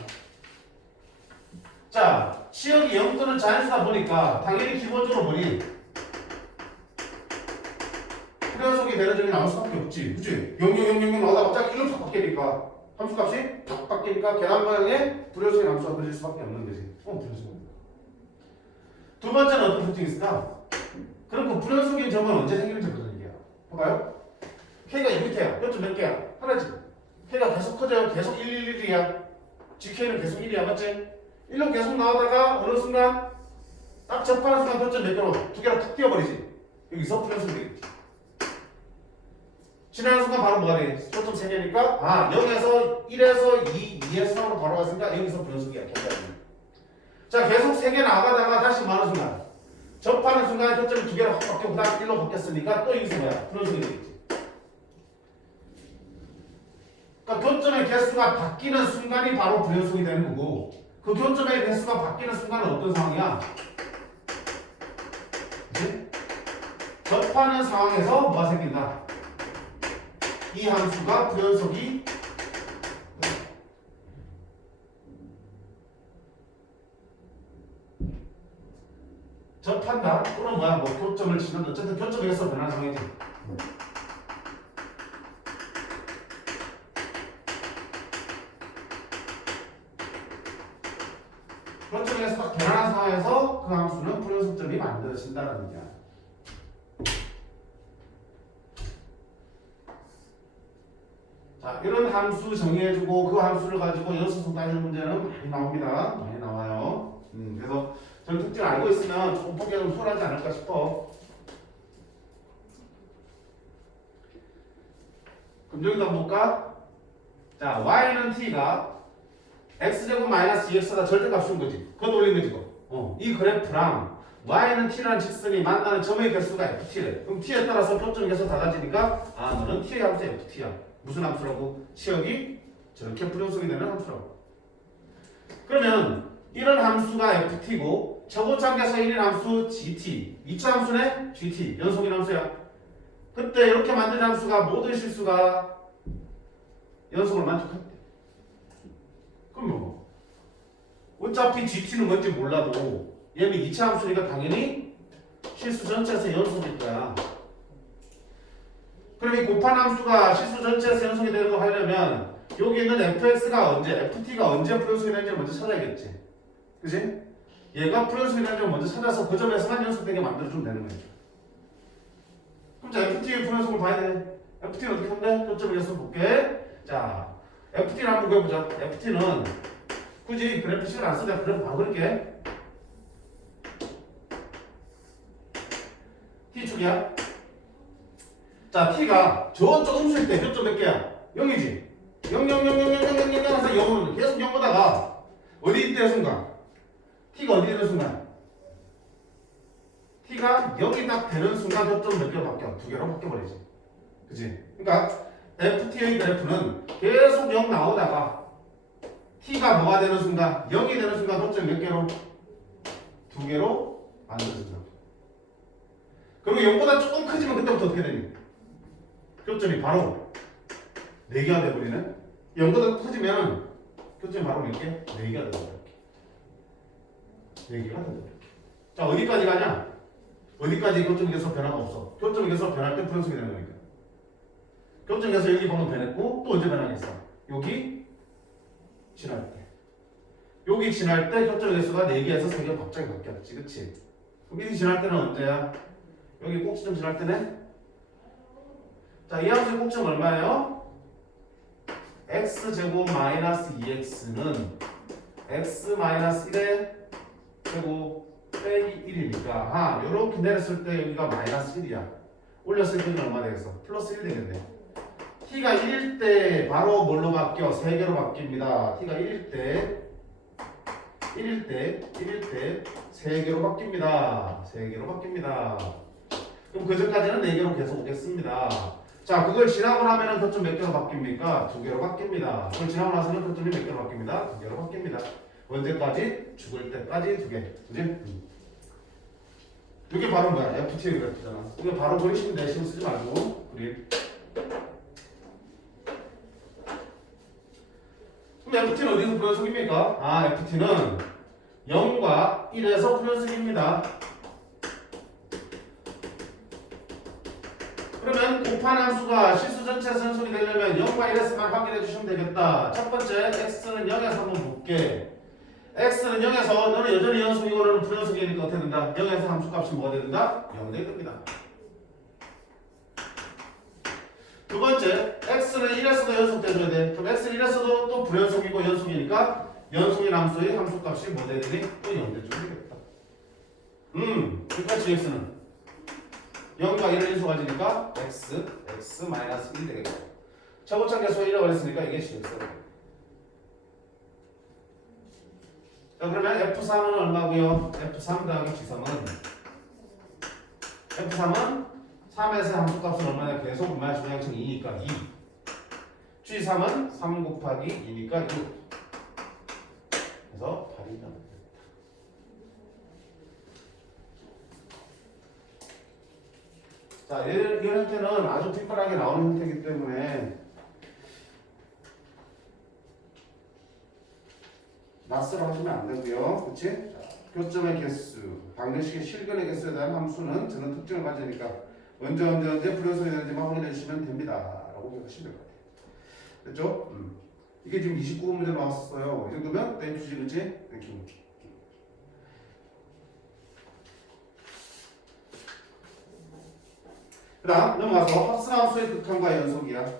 자, 치역이 0 또는 자연수다 보니까 당연히 기본적으로 보니 불연속이 되는 점이 나올 수밖에 없지. 그치? 0, 0, 0, 0, 0 나오다 갑자기 1로 탁 바뀌니까 함수값이 탁 바뀌니까 계단 모양의 불연속의 함수가 그릴 수밖에 없는 거지. 불연속. 두 번째는 어떤 특징이 있을까? 그럼 그 불연속인 점은 언제 생기는지 그런 얘기야. 볼까요? K가 2m야. 몇점 몇 개야? 하나지. K가 계속 커져요. 계속 1, 1, 1이야. GK는 계속 1이야. 맞지? 1로 계속 나오다가 어느 순간 딱 접하는 순간 몇점 몇 개로 두 개로 탁 띄워버리지. 여기서 불연속이 되겠지. 지나는 순간 바로 뭐가 돼? 초점 3개니까 0에서 1에서 2, 2에서 3으로 바로 갔으니까 여기서 불연속이야. 자, 계속 3개 나가다가 다시 많은 순간 접하는 순간 초점이 2개로 확 바뀌고 그 다음 1로 바뀌었으니까 또 여기서 뭐야? 불연속이 되겠지. 그러니까 교점의 개수가 바뀌는 순간이 바로 불연속이 되는 거고 그 교점의 개수가 바뀌는 순간은 어떤 상황이야? 그치? 접하는 상황에서 뭐가 생긴다? 이 함수가 불연속이 접한다 또는 뭐야 뭐 교점을 치는 어쨌든 교점에서 변하는 상황이지. 교점에서 딱 변하는 상황에서 그 함수는 불연속점이 만들어진다는 얘기야. 자, 이런 함수 정의해주고 그 함수를 가지고 연속성 따지는 문제는 많이 나옵니다. 많이 나와요. 그래서 저는 특징을 알고 있으면 조금 보기가 좀 수월하지 않을까 싶어. 그럼 여기도 한번 볼까? 자, y는 t가 x제곱 마이너스 2x가 절대값인 거지. 그거 올린 거지. 이 그래프랑 y는 t라는 직선이 만나는 점의 개수가 ft래. 그럼 t에 따라서 교점 개수 달라지니까 너는 t의 함수 ft야. 무슨 함수라고? 치역이 저렇게 불연속이 되는 함수라고. 그러면 이런 함수가 ft고 저고창계에서 1인 함수 gt 2차 함수네? gt 연속인 함수야. 그때 이렇게 만든 함수가 모든 실수가 연속을 만족한대. 그럼 뭐 어차피 gt는 뭔지 몰라도 얘는 2차 함수니까 당연히 실수 전체에서 연속일 거야. 그럼 이 곱한 함수가 실수 전체에서 연속이 되는 거 하려면 여기 있는 fx가 언제, ft가 언제 불연속이 되는지 먼저 찾아야겠지. 그치? 얘가 불연속이 되는지 먼저 찾아서 그 점에서만 연속되게 만들어주면 되는 거야. 그럼 자, ft의 불연속을 봐야 돼. ft는 어떻게 하면 돼? 교점을 계속 볼게. 자, ft를 한번 구해보자. ft는 굳이 그래프 식을 안 쓰자. 그래프 바로 그릴게. t축이야. 자, t가 저쪽 음수일 때 교점 몇 개야? 0이지? 0, 0, 0, 0, 0, 0, 0, 0, 0 해서 0을 계속 0 보다가 어디 있는 순간? t가 어디 있는 순간? t가 0이 딱 되는 순간 교점 몇 개로 바뀌어? 2개로 바뀌어버리지. 그치? 그러니까 ft의 그래프는 계속 0 나오다가 t가 뭐가 되는 순간? 0이 되는 순간 교점 몇 개로? 2개로 만들어진다. 그리고 0보다 조금 커지면 그때부터 어떻게 되니? 교점이 바로 4개가 돼버리네. 0보다 커지면 교점이 바로 몇 개? 4개가 돼버려. 4개가 돼버려. 자, 어디까지 가냐? 어디까지 교점이 계속 변화가 없어? 교점이 계속 변할 때 불연속이 되는 거니까. 교점이 계속 여기 방금 변했고 또 언제 변하겠어? 여기 지날 때. 여기 지날 때 교점의 개수가 4개에서 3개로 갑자기 바뀌었지. 그치? 여기 지날 때는 언제야? 여기 꼭지점 지날 때네? 자, 이 함수의 꼭지점 얼마예요? x제곱 마이너스 2x는 x 마이너스 1의 제곱 빼기 1이니까 요렇게 내렸을 때 여기가 마이너스 1이야. 올렸을 때는 얼마 되겠어? 플러스 1 되겠네. t가 1일 때 바로 뭘로 바뀌어? 3개로 바뀝니다. t가 1일 때 3개로 바뀝니다. 3개로 바뀝니다. 그럼 그 전까지는 4개로 계속 오겠습니다. 자, 그걸 지나고 나면은 교점 몇 개로 바뀝니까? 2개로 바뀝니다. 그걸 지나고 나서는 교점이 몇 개로 바뀝니다? 2개로 바뀝니다. 언제까지? 죽을 때까지 2개. 그지? 이게 바로 뭐야? FT의 그래프잖아. 이거 바로 그리시면 돼. 신경 쓰지 말고. 그림. 그럼 FT는 어디서 불연속입니까? 아, FT는 0과 1에서 불연속입니다. 그러면 곱한 함수가 실수 전체에서 연속이 되려면 0과 1에서만 확인해 주시면 되겠다. 첫 번째, x는 0에서 한번 볼게. x는 0에서 너는 여전히 연속이고 너는 불연속이니까 어떻게 된다? 0에서 함수값이 뭐가 된다? 0 됩니다. 두 번째, x는 1에서도 연속돼줘야 돼. 그럼 x는 1에서도 또 불연속이고 연속이니까 연속인 함수의 함수값이 뭐 돼야 되니? 또 0 돼줘야 되겠다. 그러니까 gx는 0과 1을 인수 가지니까 x 마이너스 1 되겠고 최고차 계수가 1이라고 했으니까 이게 gx가 되겠고. 자, 그러면 F3은 얼마고요? F3 더하기 G3은 F3은 3에서 함수값은 얼마나 계속 얼마나 중량층 2니까 2 G3은 3 곱하기 2니까 6 그래서 8이 나옵니다. 자, 이 형태는 아주 특별하게 나오는 형태이기 때문에 낯설어 하시면 안 되고요. 그치? 자, 교점의 개수, 방정식의 실근의 개수에 대한 함수는 저는 특징을 가지니까 언제 불연속이 되는지만 확인해 주시면 됩니다. 라고 생각하시면 될 것 같아요. 됐죠? 이게 지금 29번 문제 나왔었어요. 이 정도면 땡큐지, 그치? 땡큐. 그 다음 넘어가서 합성함수의 극한과 연속이야.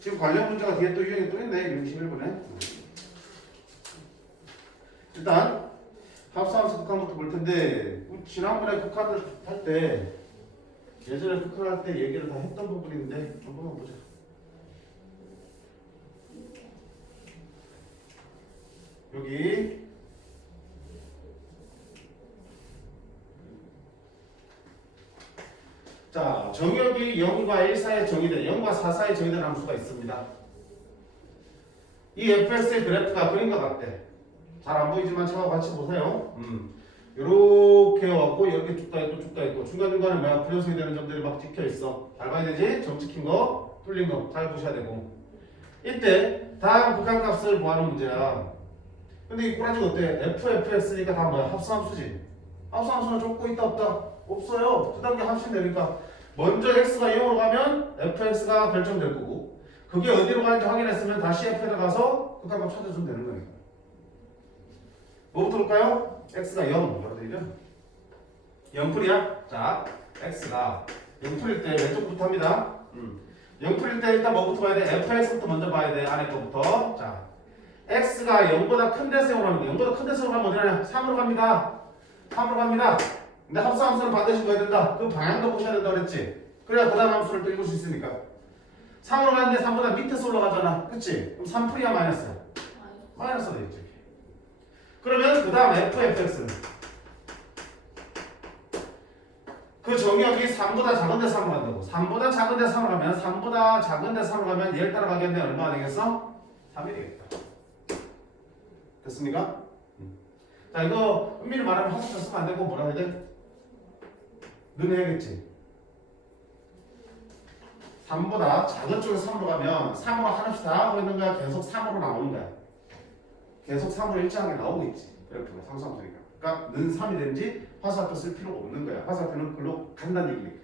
지금 관련 문제가 뒤에 또 유형이 또 있네. 61번에. 일단 합성함수 극한부터 볼 텐데 지난번에 극한을 할 때 예전에 극한할 때 얘기를 다 했던 부분인데 한번 보자. 여기 자, 정역이 0과 1 사이에 정의된 0과 4 사이에 정의된 함수가 있습니다. 이 fx의 그래프가 그림과 같대. 잘 안 보이지만 저와 같이 보세요. 요렇게 왔고 이렇게 쭉 가 있고 쭉 가 있고 중간중간에 뭐야 불연속이 되는 점들이 막 찍혀 있어. 잘 봐야 되지? 점 찍힌 거, 뚫린 거 잘 보셔야 되고. 이때 다음 극한값을 구하는 문제야. 근데 이 꼬라지가 어때? fx니까 다 뭐야? 합성함수지. 합성함수는 좁고 있다 없다? 없어요. 그 단계 합심되니까 먼저 x가 0으로 가면 fx가 결정될 거고 그게 어디로 가는지 확인했으면 다시 f에 가서 극한값 찾아주면 되는 거니까. 뭐부터 볼까요? x가 0 뭐라 되죠? 0풀이야? 자, x가 0풀일 때 왼쪽부터 합니다. 0풀일 때 일단 뭐부터 봐야 돼? fx부터 먼저 봐야 돼. 안에 거부터. 자, x가 0보다 큰 데서 0으로 합니다. 0보다 큰 데서 0으로 가면 어디냐? 3으로 갑니다. 3으로 갑니다. 근데 합성함수는 반드시 봐야 된다. 그 방향도 보셔야 된다고 그랬지? 그래야 그 다음 함수를 또 읽을 수 있으니까. 3으로 가는데 3보다 밑에서 올라가잖아. 그치? 그럼 3풀이야 마이너스야? 마이너스가 되겠지. 그러면 그 다음 fx는 그 정역이 3보다 작은 데 3으로 간다고. 3보다 작은 데 3으로 가면 3보다 작은 데 3으로 가면 얘를 따라가겠는데 얼마가 되겠어? 3이 되겠다. 됐습니까? 자, 이거 은밀히 말하면 하수 쓰면 안 되고 뭐라 해야 돼? 는 해야겠지. 3보다 작은 쪽에 3으로 가면 3으로 하나씩 다 하고 있는 거야? 계속 3으로 나오는 거야? 계속 3으로 일정하게 나오고 있지. 그래프가 상수함수니까. 그러니까 는 3이 되는지 화살표 쓸 필요가 없는 거야. 화살표는 글로 간다는 얘기니까.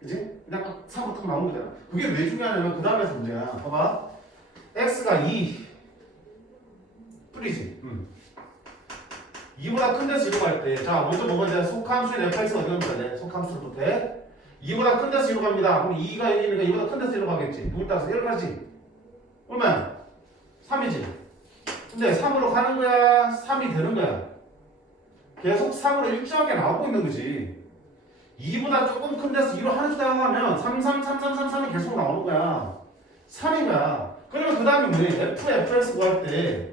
그치? 그냥 3으로 딱 나오는 거잖아. 그게 왜 중요하냐면 그 다음에서 문제야. 봐봐. x가 2 뿌리지. 2보다 큰 데서 1로 갈 때, 자, 먼저 뭐가 돼? 속함수인 fx가 어디 갑니까? 네, 속함수를 못해. 2보다 큰 데서 1로 갑니다. 그럼 2가 1이니까 2보다 큰 데서 1로 가겠지. 누굴 따라서 1로 가지. 얼마야? 3이지. 근데 3으로 가는 거야? 3이 되는 거야? 계속 3으로 일정하게 나오고 있는 거지. 2보다 조금 큰 데서 2로 하나씩 다가가면 3, 3, 3, 3, 3, 3이 계속 나오는 거야. 3인 거야. 그러면 그 다음에 뭐니? fx 구할 때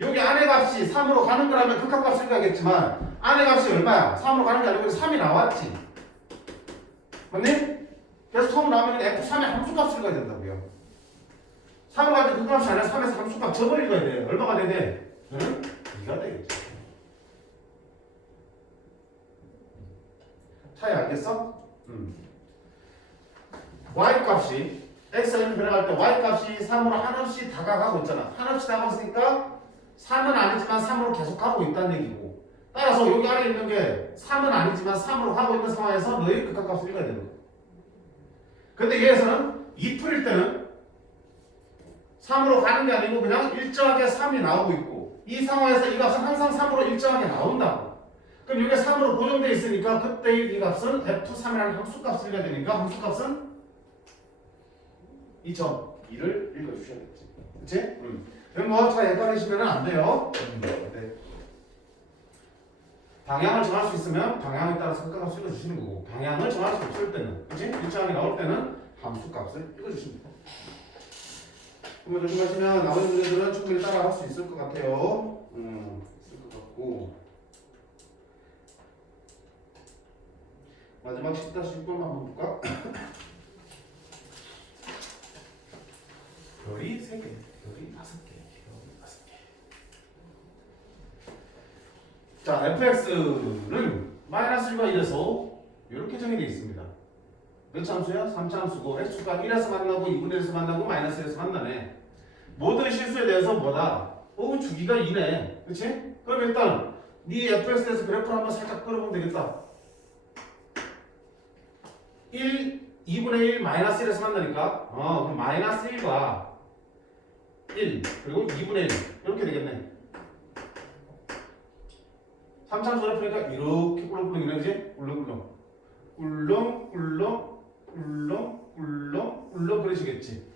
여기 안의 값이 3으로 가는 거라면 극한값을 가겠지만 안의 값이 얼마야? 3으로 가는 게 아니고 3이 나왔지. 맞니? 그래서 3으로 나오면 f3의 함수값을 가야 된다고요. 3으로 갈 때 극한값이 아니라 3에서 함수값 접을 읽어야 돼. 얼마가 돼야 돼? 2가 되겠지. 차이 알겠어? y 값이 x가 이렇게 변해갈 때 y 값이 3으로 한없이 다가가고 있잖아. 한없이 다가갔으니까 3은 아니지만 3으로 계속 가고 있다는 얘기고, 따라서 여기 안에 있는 게 3은 아니지만 3으로 가고 있는 상황에서 너의 극한값을 읽어야 되는 거야. 근데 얘에서는 2풀일 때는 3으로 가는 게 아니고 그냥 일정하게 3이 나오고 있고, 이 상황에서 이 값은 항상 3으로 일정하게 나온다고. 그럼 이게 3으로 고정되어 있으니까 그때의 이 값은 F3이라는 함수값을 읽어야 되니까 함수값은 2.2를 읽어주셔야겠지. 그치? 그럼 뭐 잘 헷갈리시면 안 돼요. 네. 방향을 정할 수 있으면 방향에 따라서 극한값을 읽어주시는 거고, 방향을 정할 수 없을 때는, 그치? 일정하게 나올 때는 함수값을 읽어주십니다. 그러면 조심하시면 나머지 문제들은 충분히 따라할 수 있을 것 같아요. 있을 것 같고, 마지막 10-6번만 한번 볼까? 별이 3개, 별이 5개, 별이 5개. 자, fx는 마이너스 1과 1에서 이렇게 정해져 있습니다. 몇 차 함수야? 3차 함수고, x가 1에서 만나고 2분의 1에서 만나고 마이너스 1에서 만나네. 모든 실수에 대해서 뭐다? 주기가 2네. 그치? 그럼 일단 네 fx에 대해서 그래프를 한번 살짝 끌어보면 되겠다. 2분의 1 마이너스 1에서 만나니까 그럼 마이너스 1과 1 그리고 2분의 1 이렇게 되겠네. 3차 그래프니까 이렇게 꿀렁꿀렁이네. 그치? 꿀렁꿀렁 꿀렁꿀렁 꿀렁꿀렁 꿀렁 그러시겠지.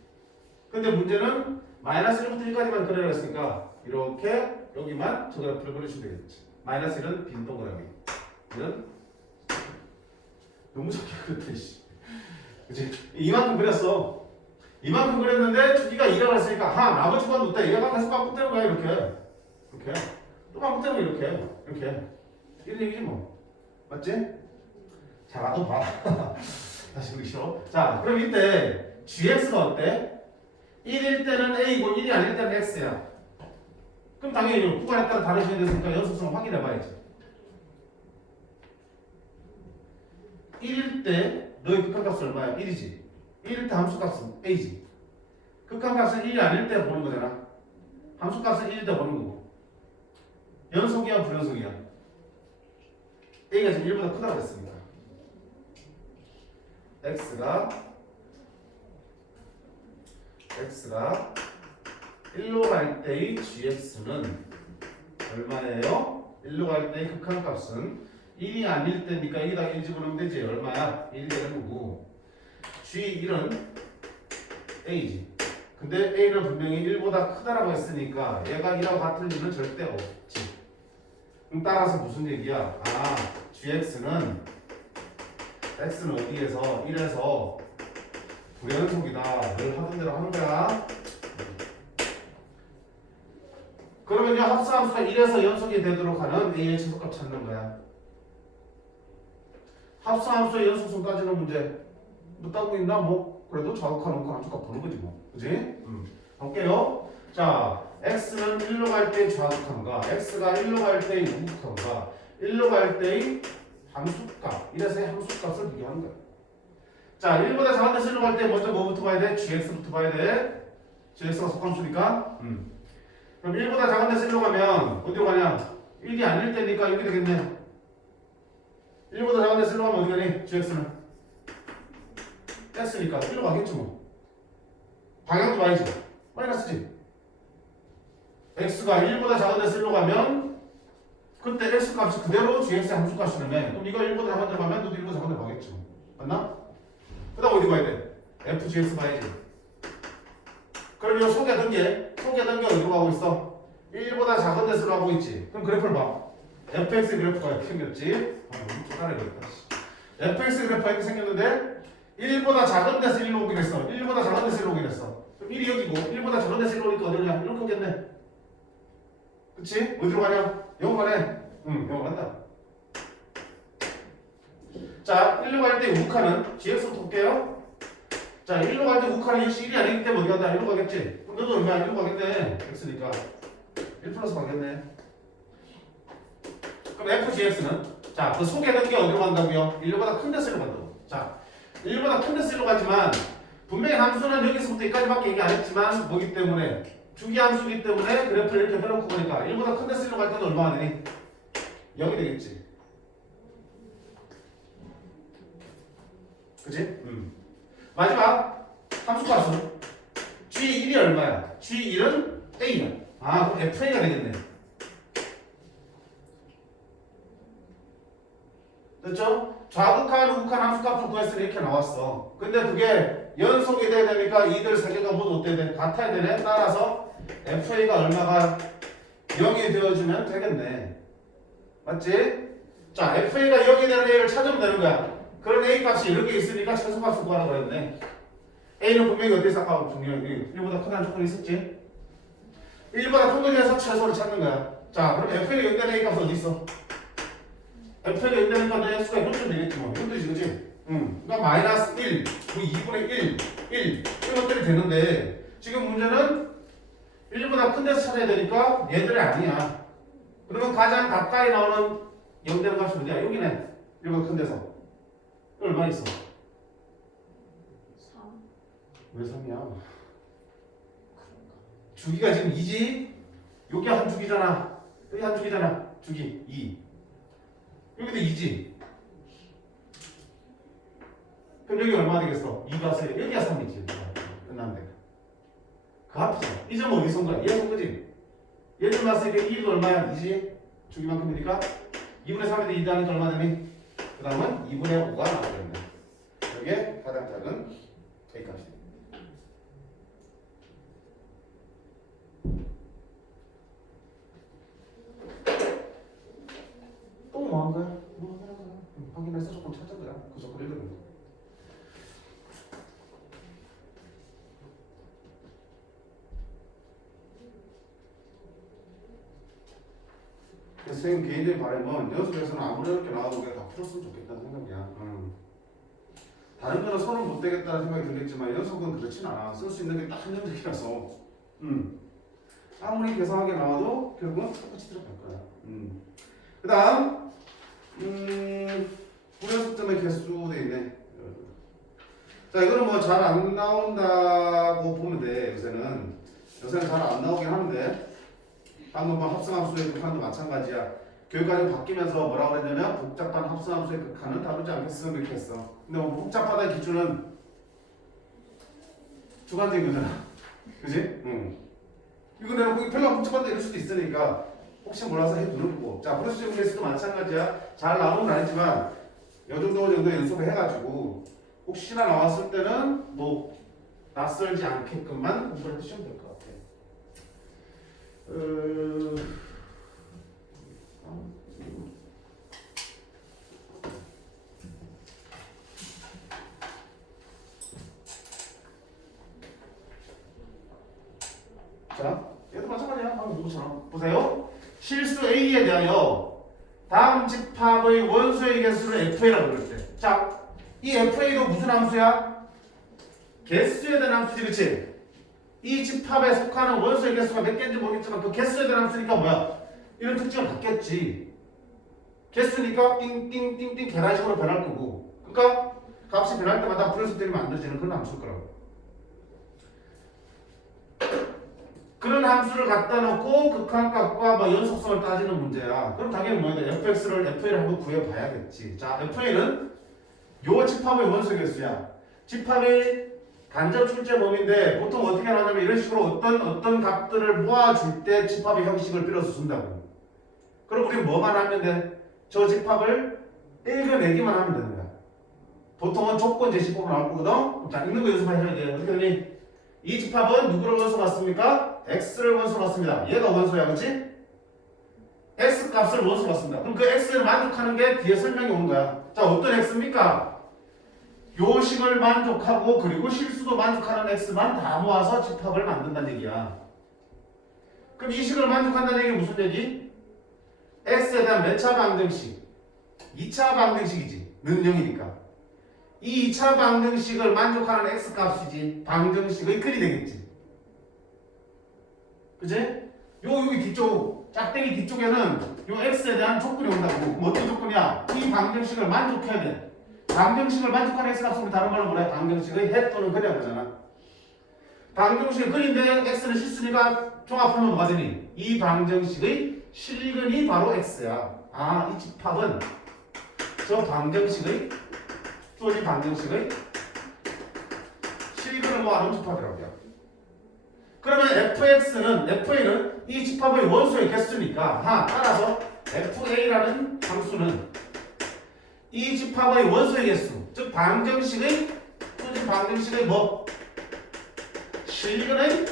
근데 문제는 마이너스 1부터 1까지만 그려라 했으니까 이렇게 여기만 저 그래프를 그리시면 되겠지. 마이너스 1은 빈 동그라미, 1은 너무 작게 그렸다. 그치? 이만큼 그렸어. 이만큼 그렸는데 주기가 2라고 했으니까 나머지 건 놓다. 얘가 계속 반복되는 거야. 이렇게 또 반복되는 거 이렇게 이런 얘기지 뭐. 맞지? 자, 나도 봐. 다시 보기 싫어. 자, 그럼 이때 gx가 어때? 1일 때는 a고 1이 아닐 때는 x야. 그럼 당연히 구간에 따라 다르셔야 되니까 연속성을 확인해 봐야지. 1일 때 너의 극한값은 얼마야? 1이지. 1일 때 함수값은 a지. 극한값은 1이 아닐 때 보는 거잖아. 함수값은 1일 때 보는 거고. 연속이야 불연속이야? a가 지금 1보다 크다고 했으니까 x가 1로 갈 때의 gx는 얼마예요? 1로 갈 때의 극한값은 1이 아닐 때니까 1이 1 집어넣으면 되지. 얼마야? 1이 되는 거고, g1은 a지. 근데 a는 분명히 1보다 크다라고 했으니까 얘가 1하고 같을 리는 절대 없지. 그럼 따라서 무슨 얘기야? gx는 x는 어디에서 1에서 불연속이다. 늘 하던 대로 하는 거야. 그러면요, 합수함수가 1에서 연속이 되도록 하는 a의 최소값 찾는 거야. 합수함수의 연속성 따지는 문제 뭐 따고 있나? 뭐 그래도 좌극하놓고 함수값 보는 거지 뭐. 그지? 볼게요. 자, x는 1로 갈 때의 좌극함과 x가 1로 갈 때의 우극함과 1로 갈 때의 함수값, 1에서의 함수값을 비교하는 거야. 자, 1보다 작은 데서 1로 갈 때 먼저 뭐부터 봐야 돼? gx부터 봐야 돼. gx가 속함수니까. 그럼 1보다 작은 데서 1로 가면 어디로 가냐? 1이 아닐 때니까 이렇게 되겠네. 1보다 작은 데서 1로 가면 어디 가니? gx는 뺐으니까 1로 가겠지 뭐. 방향도 봐야지. 마이너스지. x가 1보다 작은 데서 1로 가면 그때 x 값이 그대로 gx의 함수값이라면 그럼 이거 1보다 작은 데로 가면 너도 1보다 작은 데로 가겠지 뭐. 맞나? 그 다음 어디 봐야 돼? fgx 봐야지. 그럼 이 속에 든 게 어디로 가고 있어? 1보다 작은 데서 가고 있지. 그럼 그래프를 봐. fx 그래프가 이렇게 생겼지. 너무 쪼다리겠다. fx 그래프가 이렇게 생겼는데 1보다 작은 데서 1로 오긴 했어. 1보다 작은 데서 1로 오긴 했어. 그럼 1이 여기고 1보다 작은 데서 1로 오니까 어디로 가? 이렇게 오겠네. 그치? 어디로 가냐? 여기 가네. 여기 간다. 자, 1로 갈 때 우극하는 gx부터 볼게요. 자, 1로 갈 때 우극하는 역시 1이 아니기 때문에 어디 간다? 1로 가겠지? 그럼 너도 얼마야? 1로 가겠네. x니까 1 플러스 가겠네. 그럼 fgx는 자, 그 속에 넣은 게 어디로 간다고요? 1보다 큰 데스로 간다고. 자, 1보다 큰 데스로 가지만 분명히 함수는 여기서부터 여기까지밖에 얘기 안 했지만 뭐기 때문에 주기 함수기 때문에 그래프를 이렇게 해놓고 보니까 1보다 큰 데스로 갈 때는 얼마가 되니? 0이 되겠지. 그치? 마지막 함수값은 G1이 얼마야? G1은 A야. 아, 그럼 FA가 되겠네. 됐죠? 좌극한, 우극한 함수값을 구했으니 이렇게 나왔어. 근데 그게 연속이 돼야 되니까 이들 세 개가 모두 어때야 돼? 같아야 되네. 따라서 FA가 얼마가 0이 되어주면 되겠네. 맞지? 자, FA가 0이 되는 A를 찾으면 되는 거야. 그런 A 값이 이렇게 있으니까 최소값을 구하라 그랬네. A는 분명히 어디서 아까 중요해. 1보다 크다는 조건이 있었지? 1보다 큰 거에서 최소를 찾는 거야. 자, 그럼 FA가 0 되는 A 값은 어디 있어? FA가 0 되는 건데 수가 이렇게 되겠지 뭐. 이건 뜻이 그지? 그러니까 마이너스 1, 뭐 2분의 1, 1 이런 것들이 되는데 지금 문제는 1보다 큰 데서 찾아야 되니까 얘들이 아니야. 그러면 가장 가까이 나오는 0 되는 값이 어디야? 여기네. 1보다 큰 데서. 얼마 있어? 3. 왜 3이야? 주기가 지금 2지? 여기 한 주기잖아. 여기 한 주기잖아. 주기 2. 여기도 2지? 그럼 여기 얼마 되겠어? 2가 3. 여기가 3이지. 끝나면 돼. 그 앞이잖아. 이 점은 어디서 온 거야? 얘에서 온 거지? 얘를 봤을 때 1도 얼마야? 2지? 주기만큼이니까 2분의 3인데 2 더하니까 얼마 되니? 그 다음은 2분의 5가 나오겠네. 이게 가장 작은 A값이. 또 뭐 한 거야? 뭐 하는 거야? 확인해서 조금 찾은 거야. 그 조건 읽는 거. 선생님 개인적인 바람은 연습에서는 아무리 이렇게 나와도 그냥 다 풀었으면 좋겠다는 생각이야. 다른 거는 손을 못 대겠다는 생각이 들겠지만 연속은 그렇진 않아. 쓸 수 있는 게 딱 한정적이라서. 아무리 개성하게 나와도 결국은 똑같이 들어갈 거야. 그 다음 불연속점의 개수 돼 있네. 자, 이거는 뭐 잘 안 나온다고 보면 돼. 요새는 잘 안 나오긴 하는데 방금 뭐 합성함수의 극한도 마찬가지야. 교육과정 바뀌면서 뭐라고 그랬냐면 복잡한 합성함수의 극한은 다루지 않겠어 이렇게 했어. 근데 뭐 복잡하다의 기준은 주관적인 거잖아. 그지? 이거 내가 거기 별로 안 복잡한데 이럴 수도 있으니까 혹시 몰라서 해두는 거고. 자, 브루스 정리에서도 마찬가지야. 잘 나오는 건 아니지만 이 정도 연습을 해가지고 혹시나 나왔을 때는 뭐 낯설지 않게끔만 공부를 해주시면 될 것 같아. 자, 얘도 마찬가지야. 방금 누구처럼 보세요. 실수 A에 대하여 다음 집합의 원소의 개수를 FA라고 그럴 때, 자, 이 FA도 무슨 함수야? 개수에 대한 함수지, 그치? 이 집합에 속하는 원소의 개수가 몇 개인지 모르겠지만 그 개수에 대한 함수니까 뭐야? 이런 특징을 갖겠지. 개수니까 띵띵띵띵 계란식으로 변할 거고, 그러니까 값이 변할 때마다 불연속들이 만들어지는 그런 함수일 거라고. 그런 함수를 갖다 놓고 극한값과 뭐 연속성을 따지는 문제야. 그럼 당연히 뭐야? fx를 FA를 한번 구해봐야겠지. 자, FA는 요 집합의 원소 개수야. 집합의 간접 출제 범위인데 보통 어떻게 하냐면 이런 식으로 어떤 값들을 모아줄 때 집합의 형식을 빌어서 준다고. 그럼 우리 뭐만 하면 돼? 저 집합을 읽어내기만 하면 되는 거야. 보통은 조건 제시법으로 나올 거거든. 자, 읽는 거 연습하셔야 돼요. 그러니 이 집합은 누구를 원소 같습니까? x를 원소 같습니다. 얘가 원소야, 그렇지? x 값을 원소 같습니다. 그럼 그 x를 만족하는 게 뒤에 설명이 오는 거야. 자, 어떤 x입니까? 요 식을 만족하고 그리고 실수도 만족하는 x만 다 모아서 집합을 만든다는 얘기야. 그럼 이 식을 만족한다는 얘기는 무슨 얘기? x에 대한 몇 차 방정식? 2차 방정식이지. 는 0이니까. 이 2차 방정식을 만족하는 x 값이지 방정식의 글이 되겠지. 그치? 여기 뒤쪽 짝대기 뒤쪽에는 요 x에 대한 조건이 온다고. 뭐 어떤 조건이야? 이 방정식을 만족해야 돼. 방정식을 만족하는 x 값은 우리 다른 말로 뭐래? 방정식의 해 또는 그래야 되잖아. 방정식의 근인데 x는 실수니까 종합하면 뭐가 되니? 이 방정식의 실근이 바로 x야. 아, 이 집합은 저 방정식의 또 이 방정식의 실근을 모아놓은 집합이라고요. 그러면 fx는 이 집합의 원소의 개수니까 따라서 fa라는 함수는 이 집합의 원소의 개수, 즉 방정식의 또는 방정식의 뭐 실근의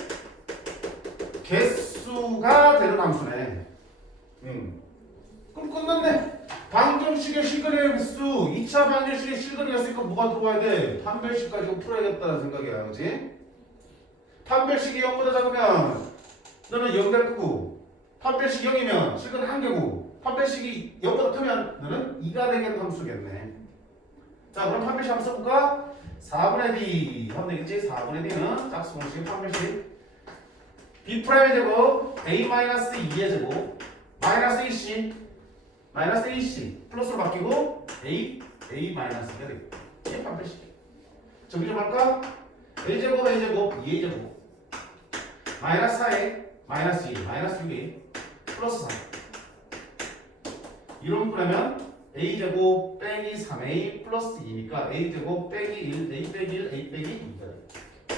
개수가 되는 함수네. 그럼 끝났네. 방정식의 실근의 개수, 2차 방정식의 실근의 개수니까 뭐가 들어와야 돼? 판별식까지 풀어야겠다는 생각이야, 그렇지? 판별식이 0보다 작으면 너는 0 될 거고, 판별식이 0이면 실근 1개고, 판별식이 0보다 크면 너는 2가 되겠는 함수겠네. 자, 그럼 판별식 한번 써볼까? 4분의 d 하면 되겠지? 4분의 d는 짝수공식 판별식 b'의 제곱 a-2의 제곱 마이너스 ac 플러스로 바뀌고 a-가 되겠다. 이게 판별식. 정리 좀 할까? a제곱 2의 제곱 마이너스 4에 마이너스 2 마이너스 6에 플러스 3 이런 분하면 a제곱 빼기 3a 플러스 2니까 a제곱 빼기 1 a 빼기 1 a 빼기 2가 돼.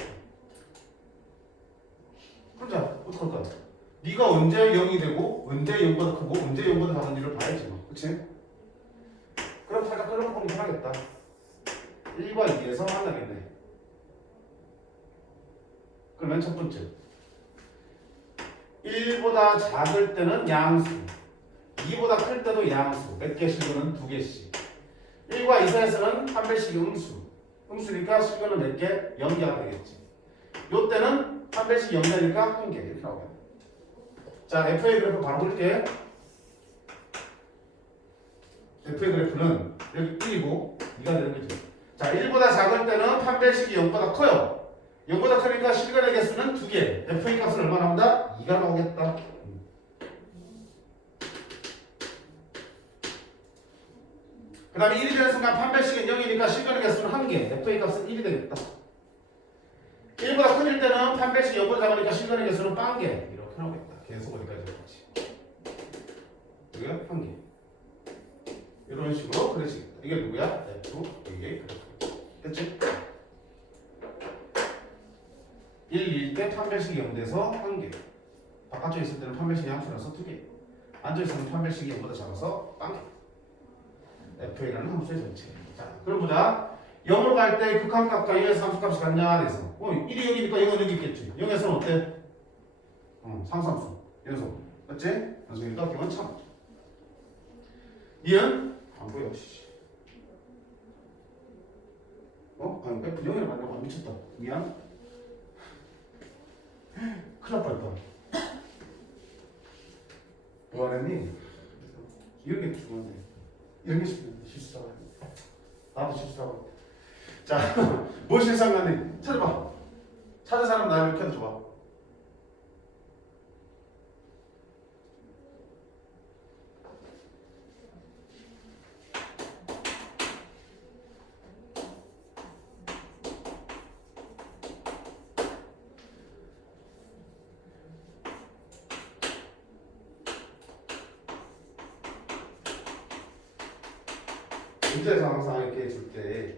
그럼 자 어떡할 거야? 네가 언제 0이 되고 언제 0보다 크고 언제 0보다 작은지를 봐야지 뭐. 그치? 그럼 살짝 끌어보면 편하겠다. 1과 2에서 만나겠네. 그러면 첫 번째 1보다 작을 때는 양수 2보다 클 때도 양수 몇 개씩 이거는 2개씩 1과 2 사이에서는 한 배씩 음수니까 실근은 몇 개? 0개가 되겠지. 요 때는 한 배씩 0개니까 1개 이렇게 나오겠네. 자 f의 그래프 바로 볼게. f의 그래프는 여기 1이고 2가 되는 거죠. 자 1보다 작을 때는 판별식이 0보다 커요. 0보다 크니까 실근의 개수는 2개. f의 값은 얼마 나온다? 2가 나오겠다. 그 다음에 1이 되는 순간 판별식은 0이니까 실근의 개수는 1개. f의 값은 1이 되겠다. 1보다 큰일 때는 판별식이 0보다 작으니까 실근의 개수는 0개. 이렇게 나오겠다. 계속 어디까지 가지. 여기가 1개. 이런 식으로 그려지겠다. 이게 누구야? f, 이게 그래프. 됐지? 1일 때 판별식이 0돼서 1개. 바깥쪽에 있을 때는 판별식이 함수라서 2개. 앉아있으면 판별식이 0보다 작아서 1개. FA라는 함수의 전체. 자, 그럼 보자. 0으로 갈 때 극한값과 1에서 함수값이 같냐? 그래서 1이 0이니까 0은 여기 있겠지. 0에서는 어때? 상수함수. 연속. 맞지? 연속이니까 기본 참. 니은? 안 보여. 아니, F 0이라 말하고 미쳤다. 미안. 큰일 날 뻔했다. 뭐 하랬니? 이런 게 중요한데. 이런 게 실수라고. 나도 실수라고. 자, 뭘 실수한 건데? 찾아봐. 찾은 사람 나를 켜도 좋아. 문제에서 항상 이렇게 줄 때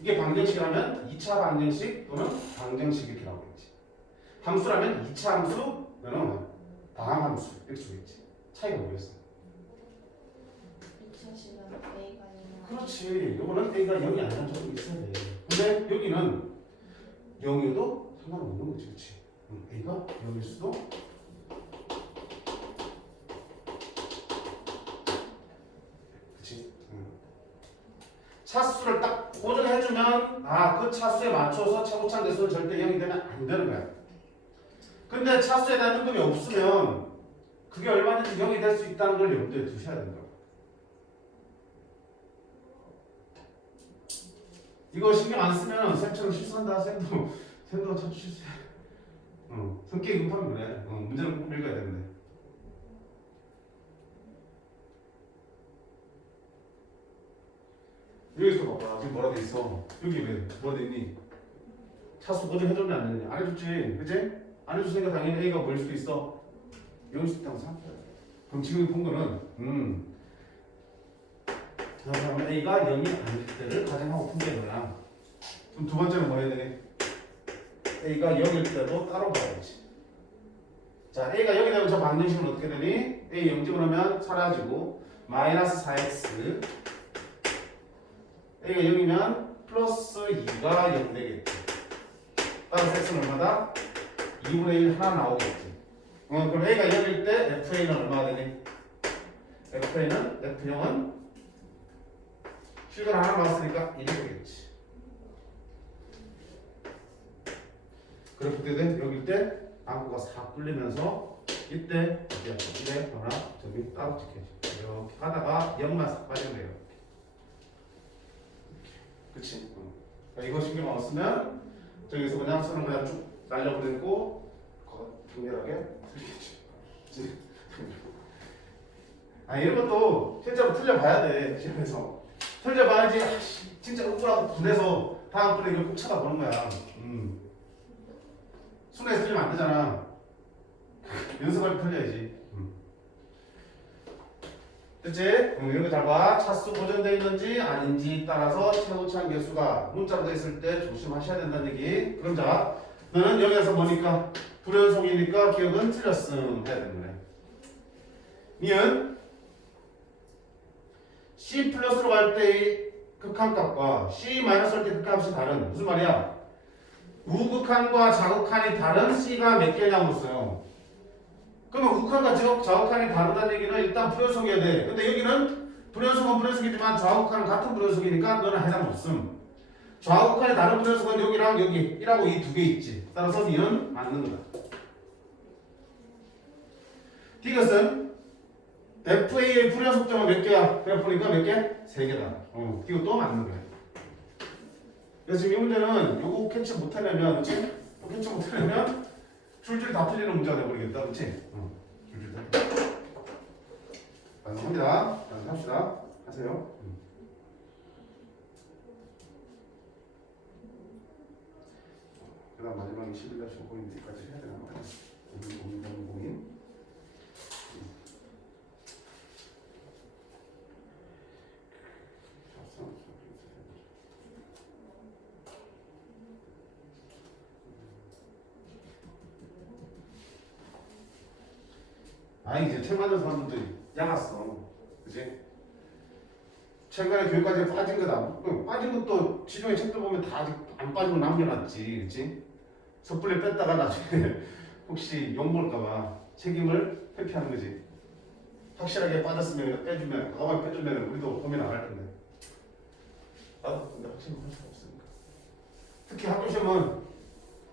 이게 방정식이라면 2차 방정식 또는 방정식 이렇게 나오겠지. 함수라면 2차 함수 또는 다항함수 이렇게 주겠지. 차이가 뭐였어? 2차식은 A가 아니면 그렇지. 이거는 A가 0이 아니라 조금 있어야 돼. 근데 여기는 0이어도 상관없는 거지. 그렇지? A가 0일 수도 그치? 차수를 딱 고정해주면 그 차수에 맞춰서 최고차 대수는 절대 0이 되면 안 되는 거야. 근데 차수에 대한 등급이 없으면 그게 얼마든지 0이 될 수 있다는 걸 염두에 두셔야 된다. 이거 신경 안 쓰면 쌤처럼 실수한다. 쌤도 참 실수해. 성격이 급하면 그래. 문제는 꼭 읽어야 되는데. 여기서 봐봐. 지금 뭐라 돼 있어? 여기 왜 뭐라 돼 있니? 차수 고정해줬냐 안 해줬냐? 안 해줬지, 그치? 안 해줬으니까 당연히 A가 뭐일 수도 있어. 0일 수도 있다고 생각해. 그럼 지금 본 거는 그러면 A가 0이 아닐 때를 가정하고 푼게 거야. 그럼 두 번째는 뭐 해야 되니? A가 0일 때도 따로 봐야지. 자, A가 0이 되면 저 방정식은 어떻게 되니? A 0집어넣으면 사라지고 마이너스 4x A가 0이면 플러스 2가 0 되겠지. 따라서 x는 얼마다? 2분의 1 하나 나오겠지. 그럼 A가 0일 때 FA는 얼마가 되니? F는 실근 하나 나왔으니까 1이 되겠지. 그럼 그때 돼? 여길 때 안구가 싹 뚫리면서 이때 어디야? 이래 하나 저기 따로 찍혀야지. 이렇게 하다가 0만 싹 빠지면 돼요. 그치? 이거 신경 안 쓰면 저기서 그냥 선을 그냥 쭉 날려보내고 정렬하게 틀리겠지. 이런 것도 실제로 틀려봐야 돼. 시험에서 틀려봐야지. 진짜 억울하고 분해서 다음번에 이걸 꼭 찾아보는 거야. 순위에서 틀리면 안 되잖아. 연습할 때 틀려야지. 됐지? 이런 거 잘 봐. 차수 고정되어 있는지 아닌지 따라서 최고차항 개수가 문자로 되어 있을 때 조심하셔야 된다는 얘기. 그럼 자, 너는 여기에서 뭐니까? 불연속이니까 기억은 틀렸음 해야 되는 거네. 니은 C 플러스로 갈 때의 극한값과 C 마이너스 할 때 극한값이 다른 무슨 말이야? 우극한과 자극한이 다른 C가 몇 개냐고 묻어요. 그러면 우극한과 자극한이 다르다는 얘기는 일단 불연속이어야 돼. 근데 여기는 불연속은 불연속이지만 좌우극한은 같은 불연속이니까 너는 해당 없음. 좌우극한이 다른 불연속은 여기랑 여기 1하고 2 두 개 있지. 따라서 니은 맞는 거다. 이것은 FA의 불연속점은 몇 개야? 그래 보니까 몇 개? 3개다. 이거 또 맞는 거야. 그래서 지금 이 문제는 요거 캐치 못하려면, 그치? 캐치 못하려면 줄줄이 다 틀리는 문제가 돼버리겠다, 그치? 줄줄이 다 틀려. 합니다. 합시다. 하세요. 그 다음 마지막에 11-5인데까지 해야 되나? 공인. 이제 책 만든 사람들도 양았어. 그치? 최근에 교육까지 빠진 거다. 빠진 것도 지중해 책도 보면 다 아직 안 빠진 거 남겨놨지. 그치? 섣불리 뺐다가 나중에 혹시 욕먹을까봐 책임을 회피하는 거지. 확실하게 빠졌으면 빼주면, 가만히 빼주면 우리도 고민 안 할 텐데. 나도 근데 확실히 할 수가 없으니까. 특히 학교 시험은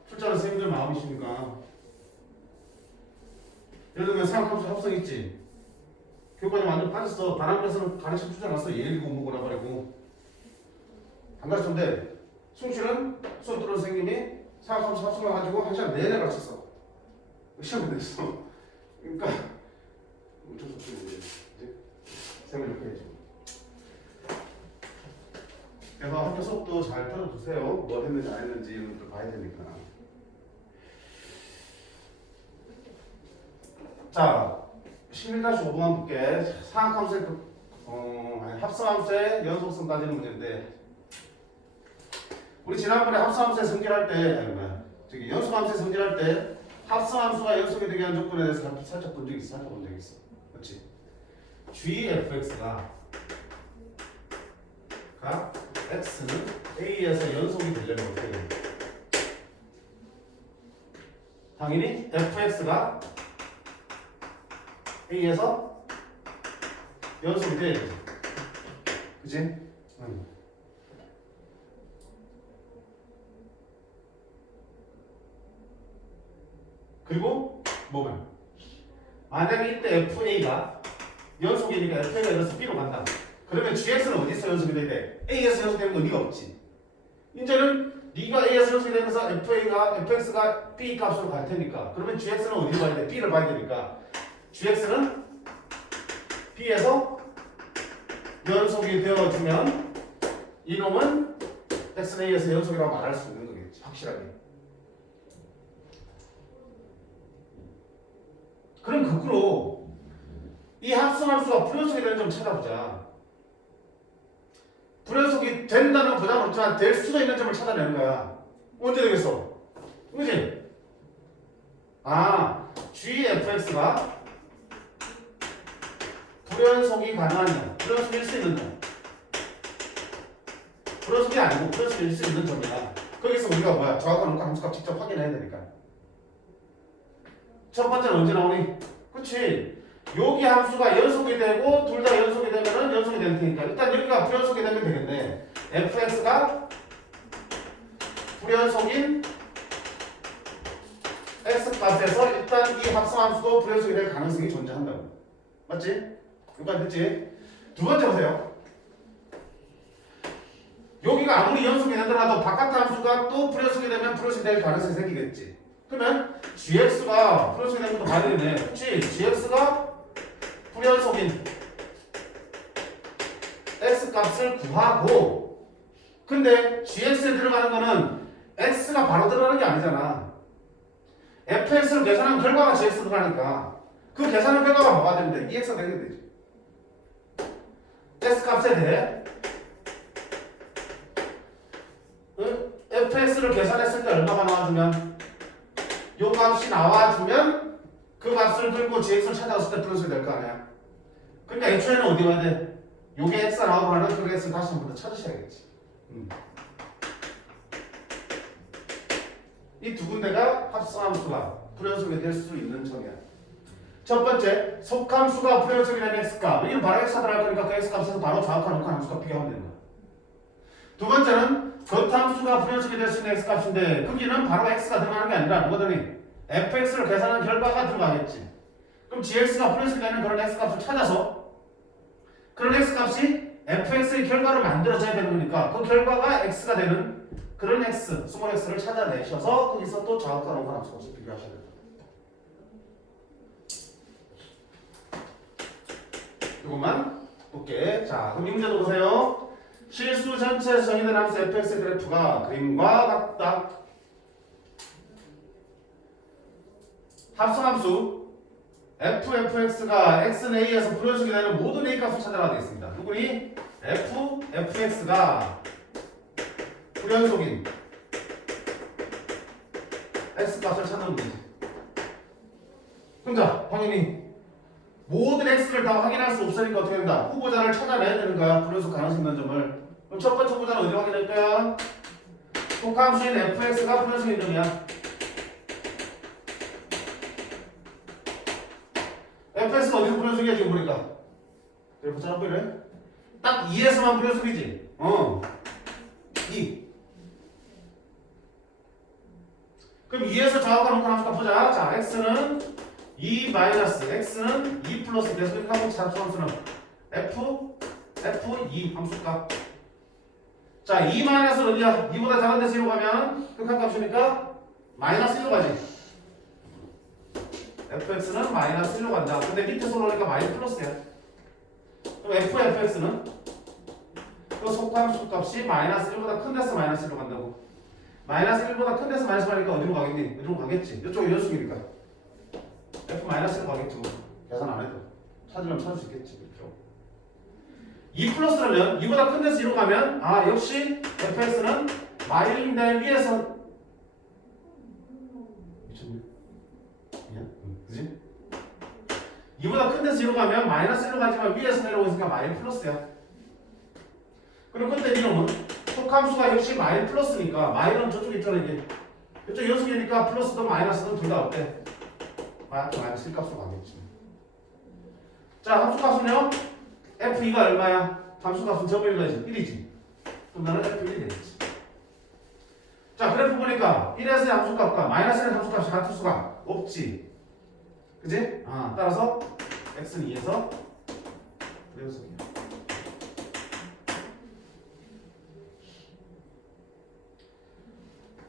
출제하는 선생님들 마음이시니까. 예를 들면 생각함수 합성 있지. 교과에 완전 빠졌어. 다른 학교에서는 가르쳐 주지 않았어. 예일 공부구나 버리고. 안 가르쳤는데 숭실은 수업 들은 선생님이 생각함수 합성을 가지고 한 시간 내내 가르쳤어. 시험에 냈어. 그러니까 어쩔 수 없지. 이제 쌤을 이렇게 해야지. 그래서 학교 수업도 잘 들어주세요. 뭘 했는지 안 했는지 이런 것들 봐야 되니까. 자, 11-5번 볼게. 사각함수의 합성함수의 연속성 따지는 문제인데, 우리 지난번에 합성함수의 성질할 때, 저기 연속함수의 성질할 때 합성함수가 연속이 되게 하는 조건에 대해서 살짝 본 적이 있어. 그렇지? GFX가 X는 A에서 연속이 되려면 어떻게 되는 거야? 당연히 FX가 A에서 연속이 돼. 그치? 응. 그리고 뭐면 만약에 이때 FA가 연속이니까 FA가 연속 B로 간다. 그러면 GX는 어디서 연속이 돼? A에서 연속되는 건 의미가 없지. 이제는 네가 A에서 연속이 되면서 fx가 B 값으로 갈 테니까 그러면 gx는 어디를 봐야 돼? B를 봐야 되니까 gx는 B에서 연속이 되어주면 이놈은 x는 A에서 연속이라고 말할 수 있는 거겠지 확실하게. 그럼 거꾸로 이 합성함수가 불연속이 되는 점 찾아보자. 불연속이 된다는 보장은 없지만 될 수도 있는 점을 찾아내는 거야. 언제 되겠어? 그지? gfx가 불연속이 가능한 점, 불연속일 수 있는 점. 불연속이 아니고 불연속일 수 있는 점이야. 거기서 우리가 뭐야? 정확한 음가 함수값 직접 확인해야 되니까. 첫 번째는 언제 나오니? 그치? 여기 함수가 연속이 되고 둘 다 연속이 되면은 연속이 될 테니까 일단 여기가 불연속이 되면 되겠네. fx가 불연속인 x값에서 일단 이 합성함수도 불연속이 될 가능성이 존재한다고. 맞지? 여기까지 됐지? 두 번째 보세요. 여기가 아무리 연속이 되더라도 바깥 함수가 또 불연속이 되면 불연속이 될 가능성이 생기겠지. 그러면 gx가 불연속이 되는 것도 봐야 되겠네. 그치? gx가 불연속인 x값을 구하고 근데 gx에 들어가는 거는 x가 바로 들어가는 게 아니잖아. fx를 계산한 결과가 gx 들어가니까 그 계산한 결과가 뭐가 되는데 2x가 되게 되지. x값에 대해 fx를 계산했을 때 얼마가 나와주면 요 값이 나와주면 그 값을 들고 gx를 찾아왔을 때 불연속이 될 거 아니야. 그러니까 애초에는 어디 가야 돼? 요게 x가 나오고 하는 그 x를 다시 한 번 더 찾으셔야겠지. 이 두 군데가 합성함수가 불연속이 될 수 있는 점이야. 첫 번째, 속함수가 불연속이 되는 x값. 여기는 바로 x가 들어갈 거니까 그 x값에서 바로 정확한 음한 함수값 비교하면 되는 거야. 두 번째는 겉함수가 불연속이 될 수 있는 x값인데 거기는 바로 x가 들어가는 게 아니라 뭐더니 fx를 계산한 결과가 들어가겠지. 그럼 gx가 불연속이 되는 그런 x값을 찾아서 그런 x값이 fx의 결과로 만들어져야 되는 거니까 그 결과가 x가 되는 그런 x, 스몰 x를 찾아내셔서 거기서 또 정확한 음한 함수값을 비교하셔야 됩니다. 이것만 볼게. 자, 그럼 이 문제도 보세요. 실수 전체에서 정의된 함수 fx 그래프가 그림과 같다. 합성함수 fx가 x는 a에서 불연속이 되는 모든 a 값을 찾아라 되어 있습니다. 누구니? fx가 불연속인 x 값을 찾는 문제. 그럼 자, 당연히 모든 x를 다 확인할 수 없으니까 어떻게 된다? 후보자를 찾아내야 되는 거야. 불연속 가능성 있는 점을. 그럼 첫 번째 후보자는 어디로 확인할 거야? 속함수인 fx가 불연속인 점이야. fx가 어디서 불연속이야 지금 보니까? 그래프 짜놓고 이래? 딱 2에서만 불연속이지? 2. 그럼 2에서 정확한 음한 함수값 보자. 자, x는 2 마이너스 x는 2 플러스 계속 이렇게 하고 합성함수는 f2 함수값. 자, 2 마이너스는 어디야? 2보다 작은 데서 1로 가면 극한값이니까 마이너스 1로 가지. fx는 마이너스 1로 간다. 근데 밑에서 올라오니까 마이너스 플러스야. 그럼 fx는 그 속함수 값이 마이너스 1보다 큰 데서 마이너스 1로 간다고. 마이너스 1보다 큰 데서 마이너스 1로 가니까 어디로 가겠니? 어디로 가겠지. 이쪽이 연속이니까 f-1로 가겠지. 뭐. 계산 안 해도 찾으면 찾을 수 있겠지. 그렇죠? 2 플러스라면 2보다 큰 데서 2로 가면 역시 fx는 마일인데 위에서 미쳤네. 그지? 2보다 큰 데서 2로 가면 마이너스 1로 가지만 위에서 내려오고 있으니까 마일 플러스야. 그럼 그때 이놈은 속함수가 역시 마일 플러스니까 마일은 저쪽에 있잖아. 이게 이쪽 연속이니까 플러스든 마이너스든 둘 다 어때? 마이너스 1값으로 가겠지. 자, 함수값은요 f2가 얼마야? 함수값은 저거 읽어야지 1이지. 그럼 나는 f1이 되겠지. 자, 그래프 보니까 1에서의 함수값과 마이너스 1의 함수값이 같을 수가 없지. 그지? 따라서 x는 2에서 불연속이야.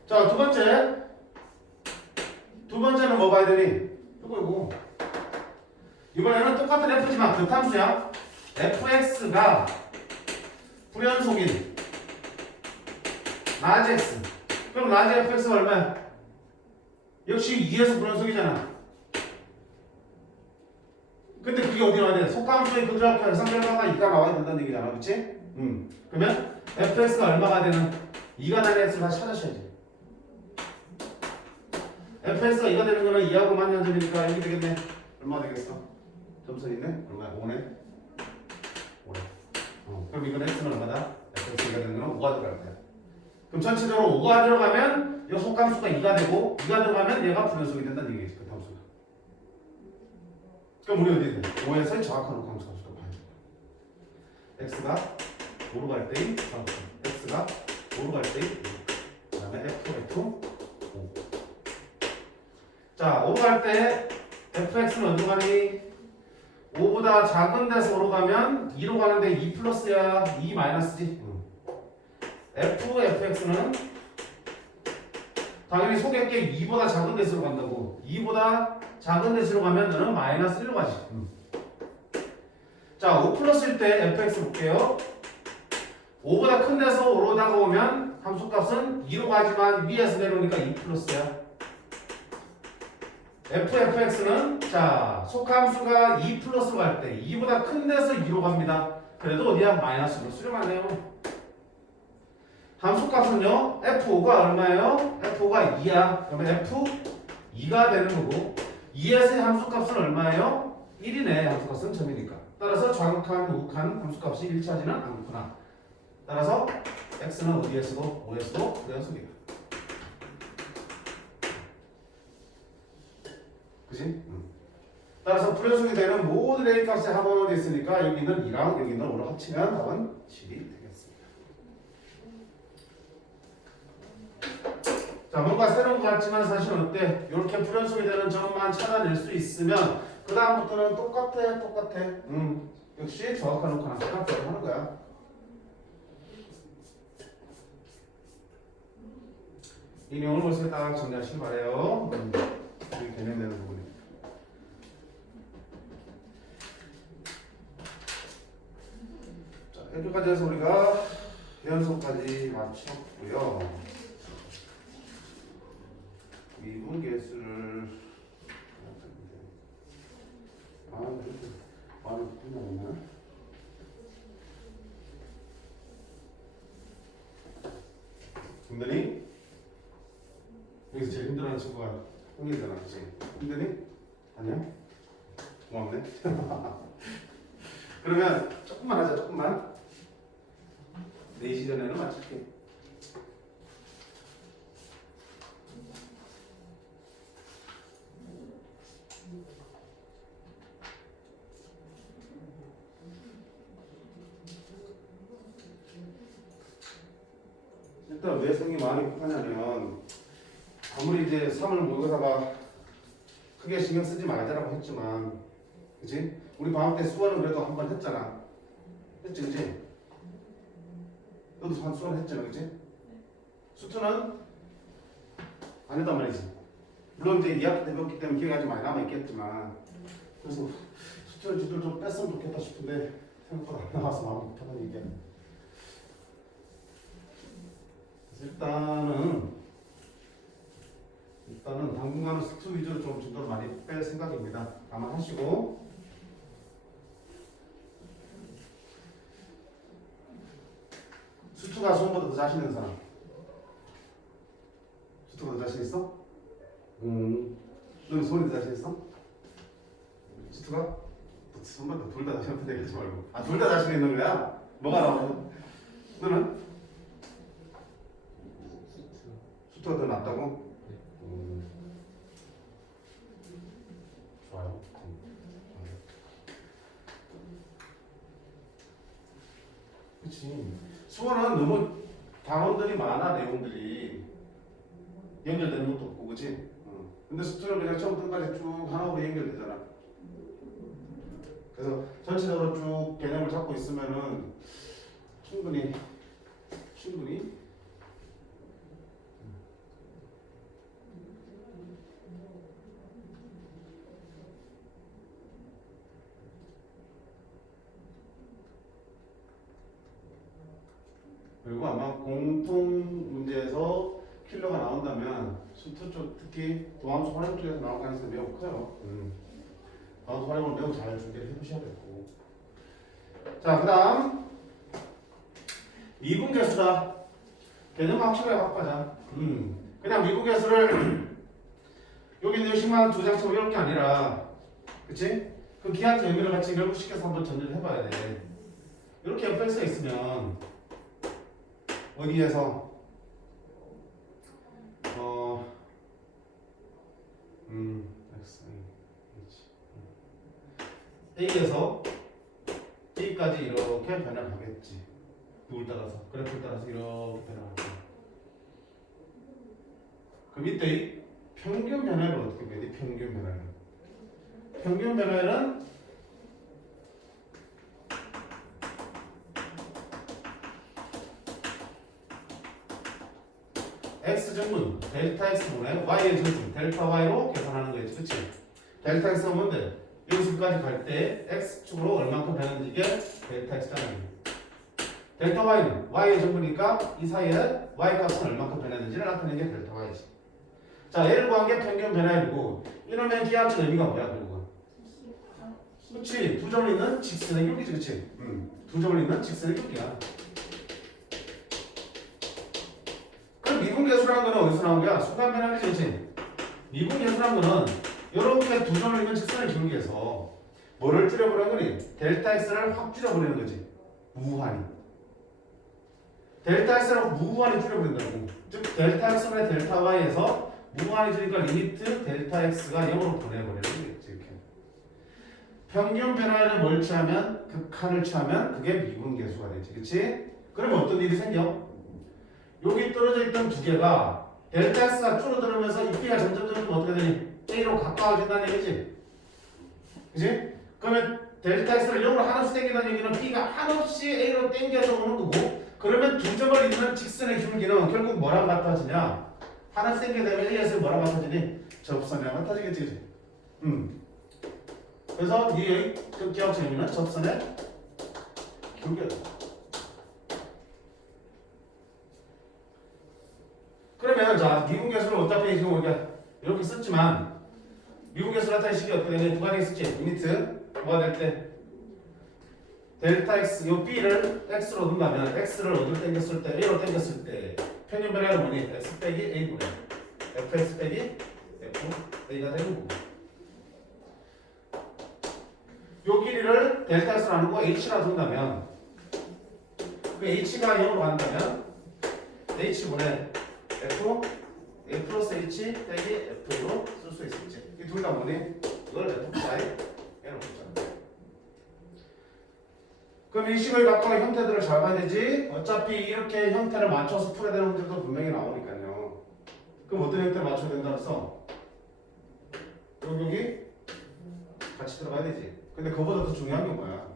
자, 두 번째는 뭐 봐야 되니? 이거. 이번에는 똑같은 f지만 극함수야. fx가 불연속인 라지 x. 그럼 라지 fx가 얼마야? 역시 2에서 불연속이잖아. 근데 그게 어디 나와야 돼? 속함수의 극좌표 해상결과가 2가 나와야 된다는 얘기잖아. 그치? 그러면 fx가 얼마가 되는 2가 되는 x를 다시 찾으셔야지. fx가 2가 되는 거는 2하고 만연점이니까 여기 되겠네. 얼마 되겠어? 점수 있네? 얼마야? 5네? 5네. 그럼 이건 x는 얼마다? fx가 되는 거는 5가 들어갈 거야. 그럼 전체적으로 5가 들어가면 이 속함수가 2가 되고 2가 들어가면 얘가 불연속이 된다는 얘기겠지. 그 함수가. 그럼 우리 어디 돼? 5에서 정확한 속함수가 봐야 돼. x가 5로 갈 때의 정확한. x가 5로 갈 때의 그 다음에 f, 5. 자, 5로 갈 때 fx는 어디로 가니? 5보다 작은 데서 5로 가면 2로 가는데 2 플러스야 2 마이너스지. fx는 당연히 속에 2보다 작은 데서로 간다고. 2보다 작은 데서로 가면 너는 마이너스 1로 가지. 자, 5 플러스일 때 fx 볼게요. 5보다 큰 데서 5로 다가오면 함수값은 2로 가지만 위에서 내려오니까 2 플러스야. fx는 자 속함수가 2 플러스로 갈 때 2보다 큰 데서 2로 갑니다. 그래도 어디야? 마이너스로 수렴하네요. 함수값은요 f5가 얼마예요? f5가 2야. 그러면 f2가 되는 거고 2에서의 함수값은 얼마예요? 1이네. 함수값은 점이니까. 따라서 좌극한 우극한 함수값이 일치하지는 않구나. 따라서 x는 어디에서도 5에서도 불연속이다. 그치? 따라서 불연속이 되는 모든 A 값의 합은 어디 있으니까 여기는 2랑 여기는 5를 합치면 답은 7이 되겠습니다. 자, 뭔가 새로운 것 같지만 사실은 어때? 이렇게 불연속이 되는 점만 찾아낼 수 있으면 그 다음부터는 똑같아. 역시 정확한 녹화나 생각대로 하는 거야. 이 내용을 머릿속에 딱 정리하시기 바래요. 이게 개념되는 부분입니다. 자, 여기까지 해서 우리가 연속까지 마쳤고요. 미분계수를 이렇게 말을 끝나네. 힘드니? 여기서 제일 힘들어하는 친구가 형이잖아, 그치? 힘드니? 아니야? 고맙네. 그러면 조금만 하자, 조금만. 4시 전에는 마칠게. 일단 왜 생이 많이 급하냐면 아무리 이제 3을 모의고사가 크게 신경 쓰지 말자라고 했지만 그치? 우리 방학 때 수원은 그래도 한 번 했잖아. 했지 그치? 너도 수원 했잖아 그치? 수투는 안 했단 말이지. 물론 이제 2학기 때 배웠기 때문에 기억이 아주 많이 남아있겠지만 그래서 수투를 지도를 좀 뺐으면 좋겠다 싶은데 생각보다 안 나와서 마음이 급하다는 얘기야. 일단은 당분간은 수투 위주로 좀 진도를 많이 뺄 생각입니다. 감안하시고 수투가 수험보다 더 자신 있는 사람? 수투가 더 자신 있어? 너는 수험이 더 자신 있어? 수투가? 수험보다 둘 다 자신 없다는 얘기 하지 말고 둘 다 자신 있는 거야? 뭐가 나오고? 너는? 수투가 더 낫다고? 좋아요. 그치. 수원은 너무 단원들이 많아, 내용들이. 연결되는 것도 없고, 그치? 근데 수투는 그냥 처음부터 끝까지 쭉 하나로 연결되잖아. 그래서 전체적으로 쭉 개념을 잡고 있으면은 충분히 그리고 아마 공통 문제에서 킬러가 나온다면 수투 쪽 특히 도함수 활용 쪽에서 나올 가능성이 매우 커요. 도함수 활용을 매우 잘 준비를 해보셔야 되고. 자, 그다음 미분계수다. 개념 확실하게 갖고 가자. 그냥 미분계수를 여기 있는 식만 두 장처럼 이럴 게 아니라, 그치? 그 기하적 의미를 같이 결부시켜서 한번 전제를 해봐야 돼. 이렇게 fx가 있으면 어디에서 x, a에서 b까지 이렇게 변화하겠지. 누굴 따라서, 그래프를 따라서 이렇게 변화하고. 그럼 이때 이 평균 변화를 어떻게 배디? 평균 변화를. 평균 변화는 x증분 델타 x분의 y의 증분 델타 y로 계산하는 거겠지, 그치? 델타 x가 뭔데? 여기서까지 갈 때 x축으로 얼만큼 되는지 이게 델타 x잖아요. 델타 y는 y의 증분이니까 이 사이에 y 값은 얼만큼 변했는지를 나타내는 게 델타 y지. 자, 얘를 구한 게 평균 변화율이고 이놈의 기하적 의미가 뭐야, 결국은? 그치? 두 점을 있는 직선의 길이지, 그치? 두 점을 있는 직선의 길이야. 그럼 미분계수라는 거는 어디서 나온 거야? 순간 변화율이지, 그치? 미분계수라는 거는 이렇게 두 점을 있는 직선의 기울기에서 뭐를 줄여버리는 거니? 델타 x를 확 줄여버리는 거지. 무한히. 델타 x를 무한히 줄여버린다고. 즉 델타 x분의 델타 y에서 무한히 줄이니까 리미트 델타 x가 0으로 보내버리는 거겠지. 이렇게. 평균 변화율을 뭘 취하면? 극한을 취하면 그게 미분계수가 되지. 그치? 그러면 어떤 일이 생겨? 여기 떨어져 있던 두 개가 델타 x가 줄어들면서 이 b가 점점 어떻게 되니? a로 가까워진다는 얘기지. 그치? 그러면 델타 x를 0으로 한없이 당긴다는 얘기는 b가 한없이 a로 당겨서 오는 거고, 그러면 두 점을 잇는 직선의 기울기는 결국 뭐랑 같아지냐? 하나 생기게 되면 a에서 뭐랑 같아지니? 접선이랑 같아지겠지, 그치? 그래서 이 기하적 의미는 접선의 기울기다. 그러면 자, 미분계수를 어차피 지금 우리가 이렇게 썼지만 미분계수 나타내는 식이 어떻게 되냐? 두 가지 있었지. 리미트 뭐가 될 때? 델타 x, 요 b를 x로 둔다면 x를 어디로 당겼을 때? a로 당겼을 때 평균 변화율은 뭐니? x 빼기 a분의 fx 빼기 f a가 되는 거고, 요 길이를 델타 x로 나누고 h라 둔다면 그 h가 0으로 간다면 h분의 f a 플러스 h 빼기 f로 쓸 수 있을지. 이 둘 다 뭐니? 이걸 f사이 얘를 보자. 그럼 이 식을 갖고 형태들을 잘 봐야 되지. 어차피 이렇게 형태를 맞춰서 풀어야 되는 문제도 분명히 나오니까요. 그럼 어떤 형태를 맞춰야 된다 그래서 여기 같이 들어가야 되지. 근데 그보다 더 중요한 게 뭐야?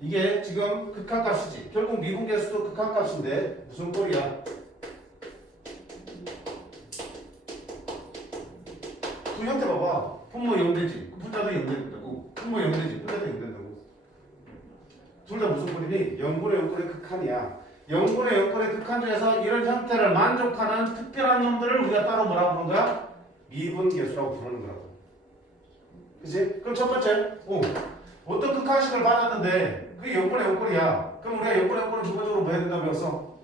이게 지금 극한값이지. 결국 미분계수도 극한값인데 무슨 꼴이야? 두 형태 봐봐. 분모 0되지. 분자도 0된다고. 분모 0되지. 분자도 0된다고. 둘 다 무슨 꼴이니? 0분의 0꼴의 극한이야. 0분의 0꼴의 극한 중에서 이런 형태를 만족하는 특별한 놈들을 우리가 따로 뭐라고 부르는 거야? 미분계수라고 부르는 거라고. 그치? 그럼 첫 번째, 어떤 극한식을 받았는데 그게 0분의 0꼴이야. 그럼 우리가 0분의 0꼴은 기본적으로 뭐 해야 된다고 배웠어?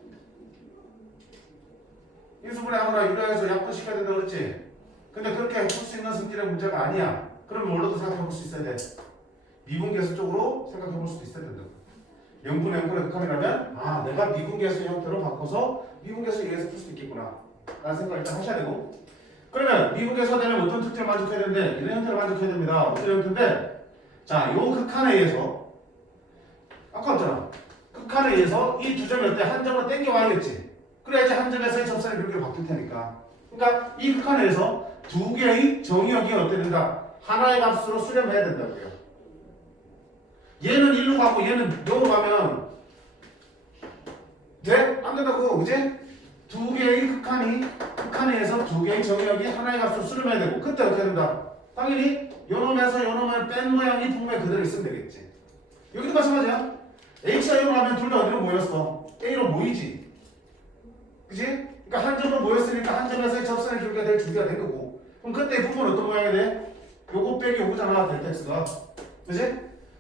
인수분해 하거나 유리해서 약분시켜야 된다고 그랬지? 근데 그렇게 해볼 수 있는 성질의 문제가 아니야. 그럼 뭘로도 생각해볼 수 있어야 돼? 미분계수 쪽으로 생각해볼 수도 있어야 된다. 0분의 0꼴의 극한이라면 내가 미분계수 형태로 바꿔서 미분계수 이해해서 풀 수 있겠구나 라는 생각을 일단 하셔야 되고, 그러면 미분계수가 되면 어떤 특징을 만족해야 되는데 이런 형태를 만족해야 됩니다. 어떤 형태인데, 자, 요 극한에 의해서 아까 봤잖아. 극한에 의해서 이 두 점이 어때? 한 점으로 땡겨와야겠지. 그래야지 한 점에서의 접선의 비율이 바뀔 테니까. 그러니까 이 극한에 의해서 두 개의 정의역이 어떻게 된다? 하나의 값으로 수렴해야 된다고요. 얘는 1로 가고 얘는 0으로 가면 돼? 안 된다고, 그지? 두 개의 극한에 의해서 두 개의 정의역이 하나의 값으로 수렴해야 되고, 그때 어떻게 된다? 당연히 요놈에서 요놈을 뺀 모양이 분모에 그대로 있으면 되겠지. 여기도 마찬가지야. H가 0을 하면 둘 다 어디로 모였어? A로 모이지. 그치? 그러니까 한 점으로 모였으니까 한 점에서의 접선의 줄기가 될 줄기가 된 거고. 그럼 그때 부분은 어떤 모양이 돼? 요거 빼기 요거잖아, 델타 X가. 그치?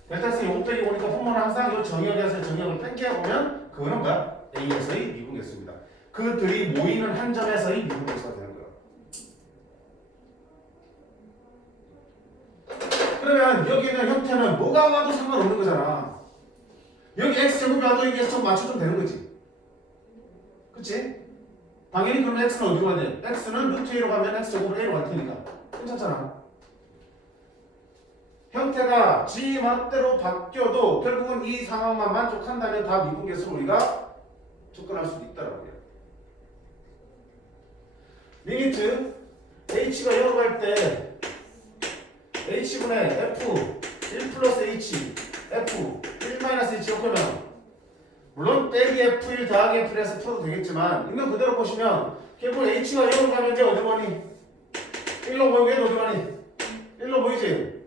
델타 X 요거 빼기 오니까 부분은 항상 요 정역에서 정역을 뺀게보면 그거는 뭐야? A에서의 미분계수입니다. 그들이 모이는 한 점에서의 미분계수가 되는 거야. 그러면 여기 있는 형태는 뭐가 와도 상관없는 거잖아. 여기 X제곱이 와도 이게 좀 맞춰주면 되는 거지. 그치? 당연히 그럼 X는 어디로 가야 돼? X는 루트 A로 가면 X제곱은 A로 갈 테니까. 괜찮잖아. 형태가 지 멋대로 바뀌어도 결국은 이 상황만 만족한다면 다 미분계수로 우리가 접근할 수도 있다라고요. 리미트 H가 0으로 갈 때 H분의 F 1 플러스 H F 1 마이너스 H 이렇게 하면 물론 빼기 F1 더하기 F1 해서 풀어도 되겠지만 있는 그대로 보시면 결국 H가 0으로 가면 이제 어디 가니? 1로 모이고 얘도 어디 가니? 1로 모이지?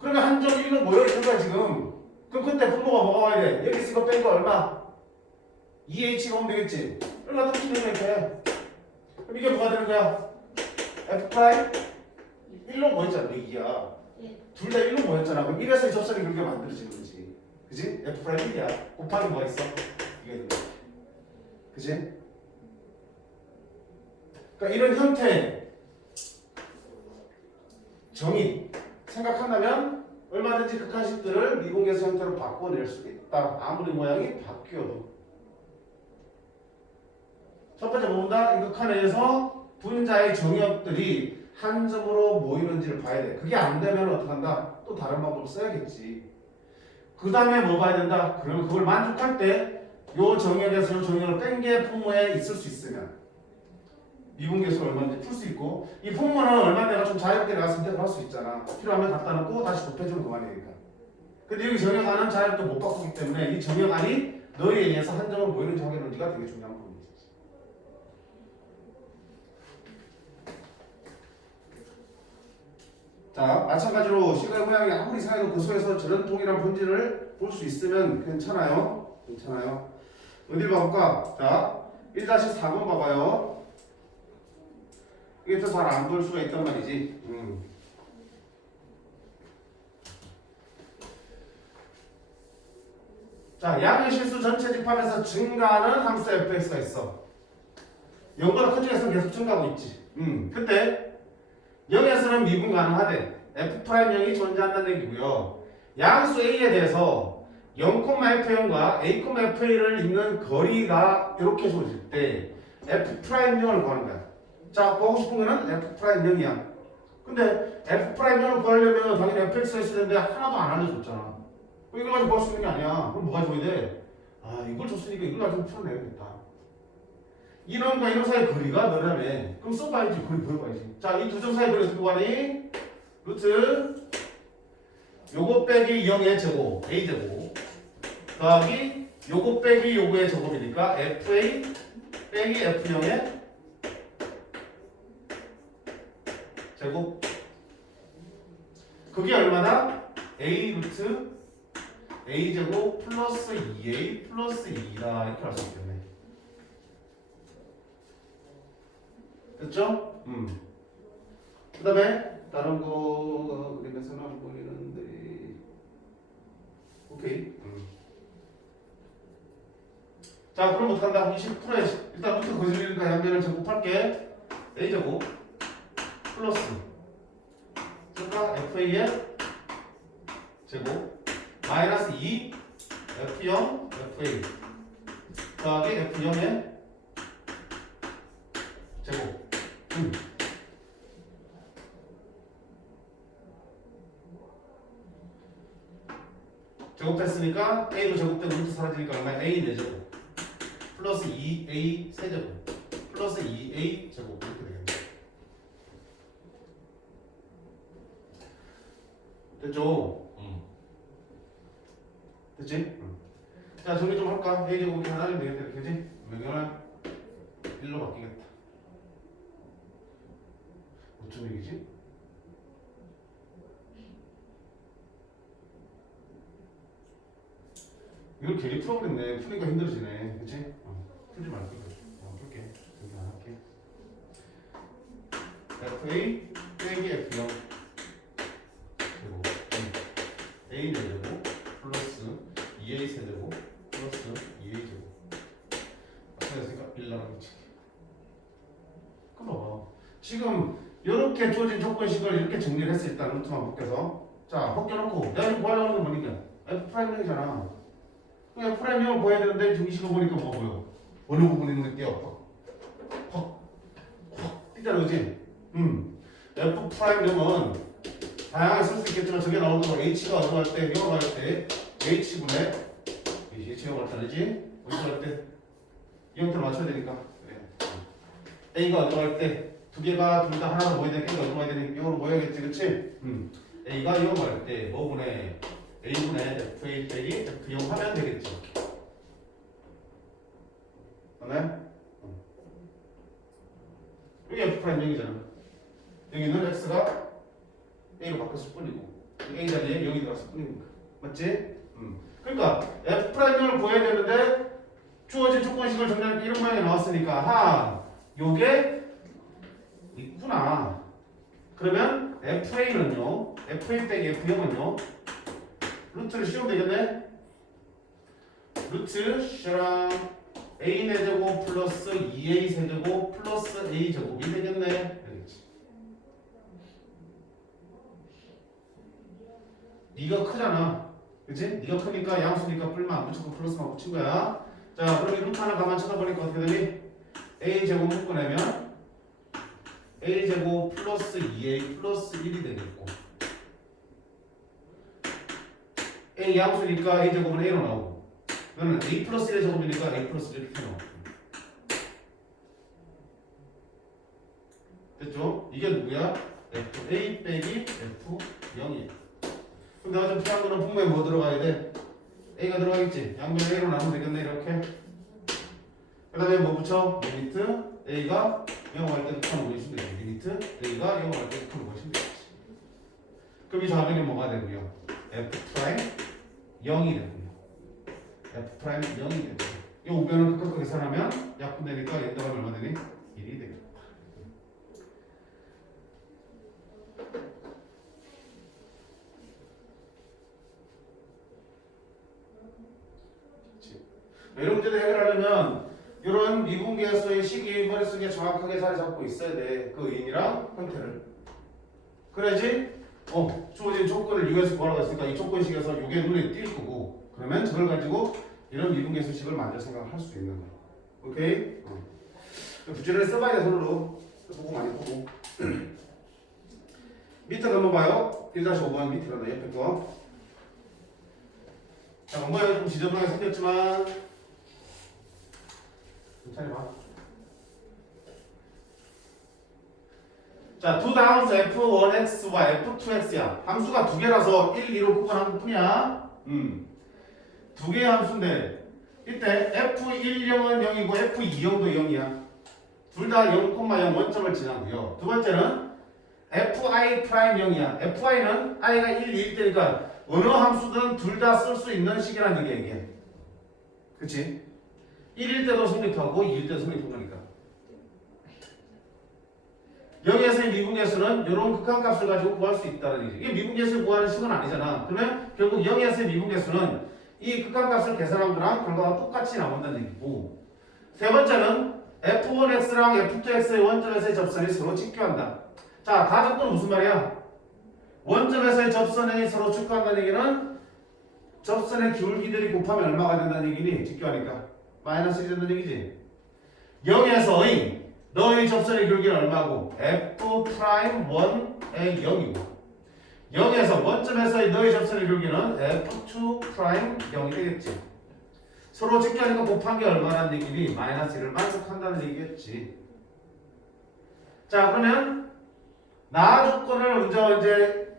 그러면 한 점 1로 모여 있는 거야 지금. 그럼 그때 분모가 뭐가 와야 돼? 여기 있으니까 뺀 거 얼마? 2H가 오면 되겠지? 얼마 더 치면 이렇게. 그럼 이게 뭐가 되는 거야? F 프라임? 1로 모였잖아, 여기야. 둘 다 1로 모였잖아. 그럼 1에서 접선이 그렇게 만들어지는 거지. 그지? F 프라임 1이야. 곱하기 뭐가 있어? 이게 되는 거야. 그지? 그러니까 이런 형태 정의 생각한다면 얼마든지 극한식들을 미분계수 형태로 바꿔낼 수 있다. 아무리 모양이 바뀌어도. 첫 번째 뭡니다. 이 극한에서 분자의 정역들이 한 점으로 모이는지를 봐야 돼. 그게 안 되면 어떡한다? 또 다른 방법을 써야겠지. 그 다음에 뭐 봐야 된다? 그러면 그걸 만족할 때 요 정역에서 요 정역을 뺀 게 분모에 있을 수 있으면 미분계수를 얼마든지 풀 수 있고 이 분모는 얼마 내가 좀 자유롭게 내가 선택을 할 수 있잖아. 필요하면 갖다 놓고 다시 곱해주면 그만이니까. 근데 여기 정역안은 자유롭게 못 바꾸기 때문에 이 정역안이 너에 의해서 한 점을 모이는지 확인하는지가 되게 중요한 부분이지. 자, 마찬가지로 시각 모양이 아무리 이상해도 그 속에서 저런 동일한 본질을 볼 수 있으면 괜찮아요. 괜찮아요. 어딜 봐볼까? 자, 1-4번 봐봐요. 이게 더 잘 안 볼 수가 있단 말이지. 자, 양의 실수 전체 집합에서 증가하는 함수 fx가 있어. 0보다 큰 중에서는 계속 증가하고 있지. 근데 0에서는 미분 가능하대. f'0이 존재한다는 얘기고요. 양수 a에 대해서 0,f0과 a,fa를 잇는 거리가 이렇게 주어질 때 f'0을 구하는 거야. 자, 보고 싶은 거는 f'0이야. 근데 f'0을 구하려면 당연히 fx가 있어야 되는데 하나도 안 알려줬잖아. 이걸 가지고 구할 수 있는 게 아니야. 그럼 뭐가 줘야 돼? 아, 이걸 줬으니까 이걸 가지고 풀어내야겠다. 이런과 이런 사이 거리가 너라며. 그럼 써봐야지. 거리 보여봐야지. 자, 이 두 점 사이 거리 어떻게 구하니? 루트 요거 빼기 0의 제곱 a제곱 더하기 요거 빼기 요거의 제곱이니까 fa 빼기 f0의 제곱. 그게 얼마나? a 루트 a제곱 플러스 2a 플러스 2다 이렇게 할 수 있겠네. 됐죠? 그 다음에 다른 거 그림에서는 안 보이는데 오케이. 자, 그럼 어떡한다? 20%에 일단 루트 거슬리니까 양면을 제곱할게. a제곱 플러스 fa의 제곱 마이너스 2 f0 fa 더하기 f0의 제곱. 제곱했으니까 a도 제곱되고 루트 사라지니까 얼마? a 4제곱 플러스 2a 세제곱 플러스 2a 제곱 이렇게 되겠네. 됐죠? 됐지? 자, 정리 좀 할까? a 제곱이 하나는 되겠다. 그지? 명령을 1로 바뀌겠다. 어쩜 얘기지? 이걸 괜히 풀어버렸네. 푸니까 힘들어지네. 그치? 풀지 말고. 풀게. 여기 안 할게. FA 빼기 F0 그리고 A 제곱 플러스 2A 세제곱 플러스 2A 제곱 그랬으니까 1 나가겠지. 그럼 지금 이렇게 주어진 조건식을 이렇게 정리를 했을 때 일단 루트만 벗겨서 자 벗겨놓고 내가 지금 구하려고 하는 건 뭐니까 F'형이잖아. 그냥 F'형을 구해야 되는데 지금 이 식을 보니까 뭐가 보여? 어느 부분이 눈에 띄어? 확 띄잖아 그지? F'형은 다양하게 쓸 수 있겠지만 저게 나오는 거 H가 어느 할 때, 영어 할 때 H분의 H가 나타나지? 어느 할때 이 형태를 맞춰야 되니까 그래. A가 어느 할때 두 개가 둘 다 하나로 모여야 되니까 어느 해야 되니까 이거로 모여야겠지 그치? A가 영어 할때 뭐분의 A분의 FA 빼기 F0 하면 되겠지 그다음에 여기 F'형이잖아 여기는 X가 A로 바뀌었을 뿐이고 A 자리에 0이 들어갔을 뿐이니까 맞지? 그러니까 F'을 구해야 되는데 주어진 조건식을 정리할 때 이런 모양이 나왔으니까 요게 있구나 그러면 FA는요 FA 빼기 F0은요 루트를 씌우면 되겠네 루트 샤랑 A 세제곱 플러스 2A 세제곱 플러스 A 제곱이 되겠네 알겠지? 네가 크잖아 그치? 네가 크니까 양수니까 뿔만 안 붙이고 플러스만 붙인 거야 자 그럼 이 루트 하나 가만 쳐다보니까 어떻게 되니? A 제곱 묶어내면 A 제곱 플러스 2A 플러스 1이 되겠고 A 양수니까 A 제곱은 A로 나오고 이거는 A 플러스 1의 제곱이니까 A 플러스 1 이렇게 나오고 됐죠? 이게 누구야? FA 빼기 F0이야 근데 어차피 필요한 거는 분모에 뭐 들어가야 돼? A가 들어가겠지? 양변 A로 나누면 되겠네 이렇게 그 다음에 뭐 붙여? 리미트 A가 0할 때 극한을 보여주면 되지 리미트 A가 0할 때 극한을 보여주면 되지 그럼 이 좌변이 뭐가 되고요? F' 0이 되고요 F' 0이 되고요 이 우변을 극하게 계산하면 약분되니까 연도감이 얼마 되니? 1이 되겠다 이런 문제를 해결하려면 이런 미분계수의 식이 머릿속에 정확하게 자리 잡고 있어야 돼. 그 의미랑 형태를. 그래야지 주어진 조건을 이용해서 구하라고 했으니까 이 조건식에서 이게 눈에 띌 거고 그러면 저걸 가지고 이런 미분계수식을 만들 생각을 할 수 있는 거야. 오케이? 부지런히 써봐야 돼 손으로. 보고 많이 보고. 밑에 넘어봐요. 1-5번 밑이란다 옆에 거. 자, 뭔가 좀 지저분하게 생겼지만 천천히 봐. 자, 두 다음수 f1x와 f2x야. 함수가 두 개라서 1, 2로 구분한 것 뿐이야. 두 개의 함수인데 이때 f1,0은 0이고 f2,0도 0이야. 둘 다 0,0 원점을 지나고요. 두 번째는 fi'0이야. fi는 i가 1, 2일 때니까 어느 함수든 둘 다 쓸 수 있는 식이라는 얘기야 이게. 그치? 1일 때도 성립하고 2일 때도 성립한 거니까. 여기에서의 미분계수는 이런 극한값을 가지고 구할 수 있다는 얘기죠. 이게 미분계수를 구하는 식은 아니잖아. 그러면 결국 0에서의 미분계수는 이 극한값을 계산한 거랑 결과가 똑같이 나온다는 얘기고 세 번째는 f1x랑 f2x의 원점에서의 접선이 서로 직교한다. 자, 가족은 무슨 말이야? 원점에서의 접선이 서로 직교한다는 얘기는 접선의 기울기들이 곱하면 얼마가 된다는 얘기니? 직교하니까 마이너스 1이 된다는 얘기지. 0에서의 너의 접선의 기울기는 얼마고? f'1의 0이고 0에서 원점에서의 너의 접선의 기울기는 f2' 0이 되겠지. 서로 직교하니까 곱한 게 얼마라는 얘기니? 마이너스 1을 만족한다는 얘기겠지. 자, 그러면 나 조건을 이제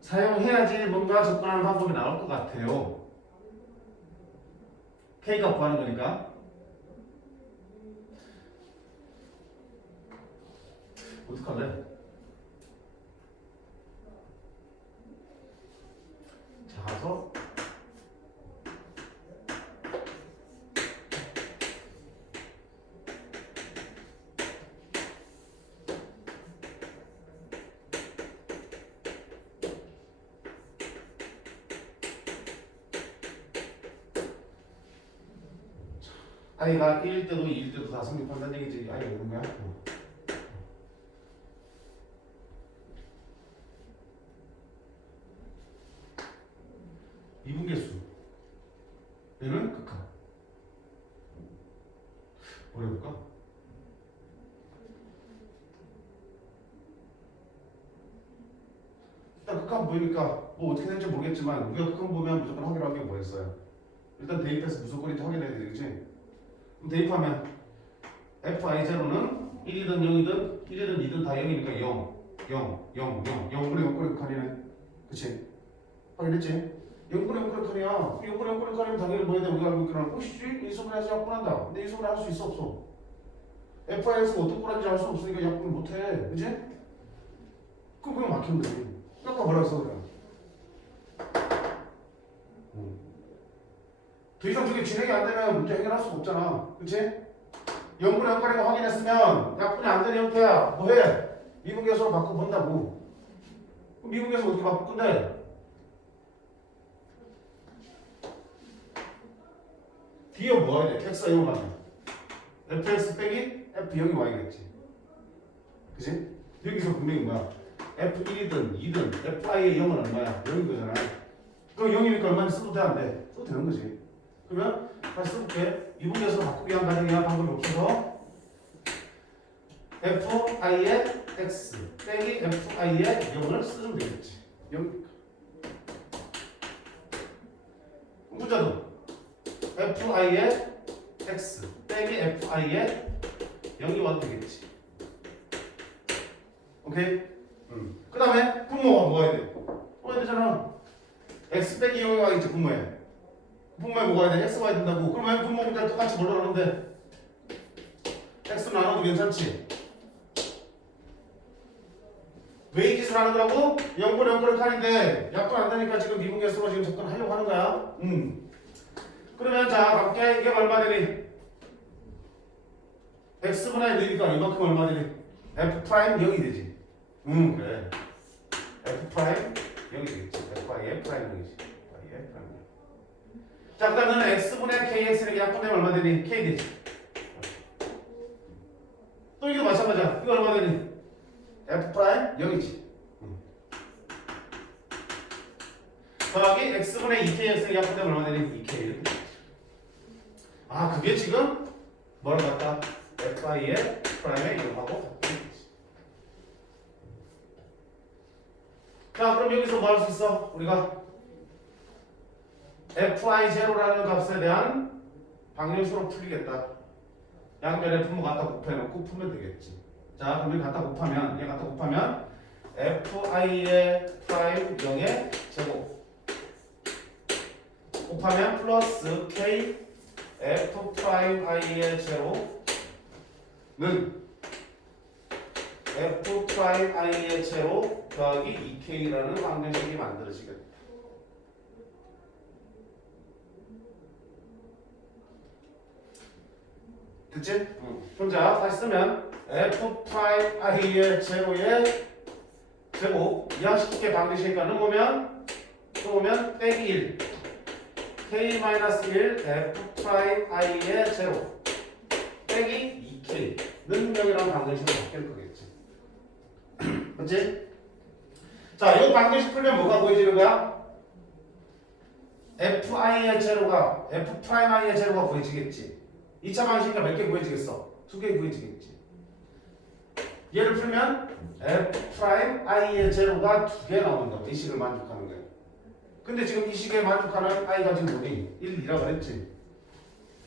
사용해야지 뭔가 접근하는 방법이 나올 것 같아요. K가 구하는 거니까. 어떡할래? 작아서 i가 1일 때도 2일 때도 다 성립한다는 얘기지. i가 오는 거야. 이분계수. 얘는 극한. 뭘 해볼까? 일단 극한 보이니까 뭐 어떻게 될지 모르겠지만 우리가 극한 보면 무조건 확인할 게 뭐였어요? 일단 대입해서 무슨 꼴인지 확인해야 되겠지? 그럼 대입하면 fi0는 1이든 0이든 1이든 2든 다 0이니까 0, 0, 0, 0, 0분의 0분의 극한이네. 그치? 확인했지? 0분의 0분의 극한이야. 0분의 0분의 극한이면 당연히 뭐해야 돼? 우리가 알고 있기로는 것이지? 이수분해 해서 약분한다. 근데 이수분해 할 수 있어 없어? fi에서 어떤 꼴인지 알 수 없으니까 약분을 못해. 그치? 그럼 그냥 막히는 거지. 아까 뭐라 했어 그래? 더 이상 저게 진행이 안 되면 문제 해결할 수가 없잖아. 그치? 0분의 0가리가 확인했으면 약분이 안 되는 형태야. 뭐해? 미분계수로 바꿔본다고. 그럼 미분계수 어떻게 바꿀 건데? 뒤에 뭐 해야 돼? x가 0을 하면 fx 빼기 f0이 y겠지. 그치? 여기서 분명히 뭐야? f1이든 2든 fi의 0은 얼마야? 0인 거잖아. 그럼 0이니까 얼마인지 써도 돼? 안 돼? 써도 되는 거지. 그러면 다시 써볼게. 미분계수로 바꾸기 위한 과정이 방법이 없어서 fi의 x 빼기 fi의 0을 쓰면 되겠지. 0. 문자도 fi의 x 빼기 fi의 0이 와도 되겠지. 오케이? 그 다음에 분모가 뭐가 해야 돼? 뭐가 되잖아. x 빼기 0이 와야겠지. 분모에. 분모에 뭐가 해야 돼? x 와야 된다고. 그러면 분모 문자 똑같이 뭘로 나누는데? x 나눠도 괜찮지? 왜 이 짓을 하는 거라고? 0분의 0분의 8인데 약분 안 되니까 지금 미분계수로 지금 접근하려고 하는 거야. 그러면 자 갈게. 이게 얼마 되니? x분의 1이니까 이만큼 얼마 되니? f 프라임 0이 되지. 그래. f 프라임 0이 되겠지. f의 프라임 0이지. f의 프라임 0. 자 그다음 너는 x분의 kx는 약분되면 얼마 되니? k 되지. 또 이거 마찬가지야. 이거 얼마 되니? f 프라임 0이지. 더하기 x분의 2kx는 약분되면 얼마 되니? 2k. 아 그게 지금 뭐를 갖다 fi의 프라임의 0하고 같은 거지. 자 그럼 여기서 뭐 할 수 있어? 우리가 fi0라는 값에 대한 방정식으로 풀리겠다. 양변에 분모 갖다 곱해놓고 풀면 되겠지. 자 그럼 갖다 곱하면 얘 갖다 곱하면 fi의 프라임 0의 제곱 곱하면 플러스 k f 프라임 i의 제로는 f 프라임 i의 제로 더하기 2k라는 방정식이 만들어지겠다. 됐지? 그럼 자 다시 쓰면 f 프라임 i의 제로의 제곱 이항식의 방정식이니까 넣으면 빼기 1 k-1 f 프라임 i의 제로 빼기 2k는 0이라는 방정식으로 바뀔 거겠지. 그렇지? 자, 이 방정식 풀면 뭐가 보여지는 거야? fi의 제로가 f 프라임 i의 제로가 보여지겠지. 2차 방식이니까 몇 개 보여지겠어? 2개 보여지겠지. 얘를 풀면 f 프라임 i의 제로가 2개 나온다고. 이 식을 만족하는 거야. 근데 지금 이 식에 만족하는 i가 지금 뭐니? 1, 2라고 그랬지.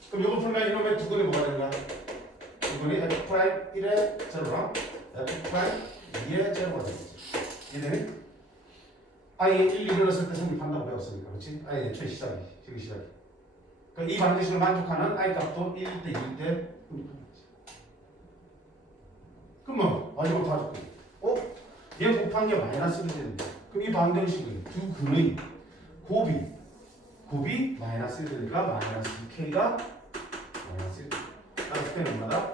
그럼 이걸 풀면 이놈의 두근이 뭐가 되는 거야? 두근이 f 프라임 1의 제로랑 f 프라임 2의 제로가 되겠지. 이해되니? i의 1, 2를 넣었을 때 성립한다고 배웠으니까. 그렇지? i의 애초에 시작이지. 지금 시작이. 그러니까 이 방정식을 만족하는 i 값도 1일 때, 2일 때 성립하겠지. 그럼 뭐 마지막으로 다 적고 얘 곱한 게 마이너스 1이 되는데 그럼 이 방정식은 두 근의 곱이 마이너스 1이 되니까 마이너스 2k가 마이너스 1. 따라서 k는 얼마다?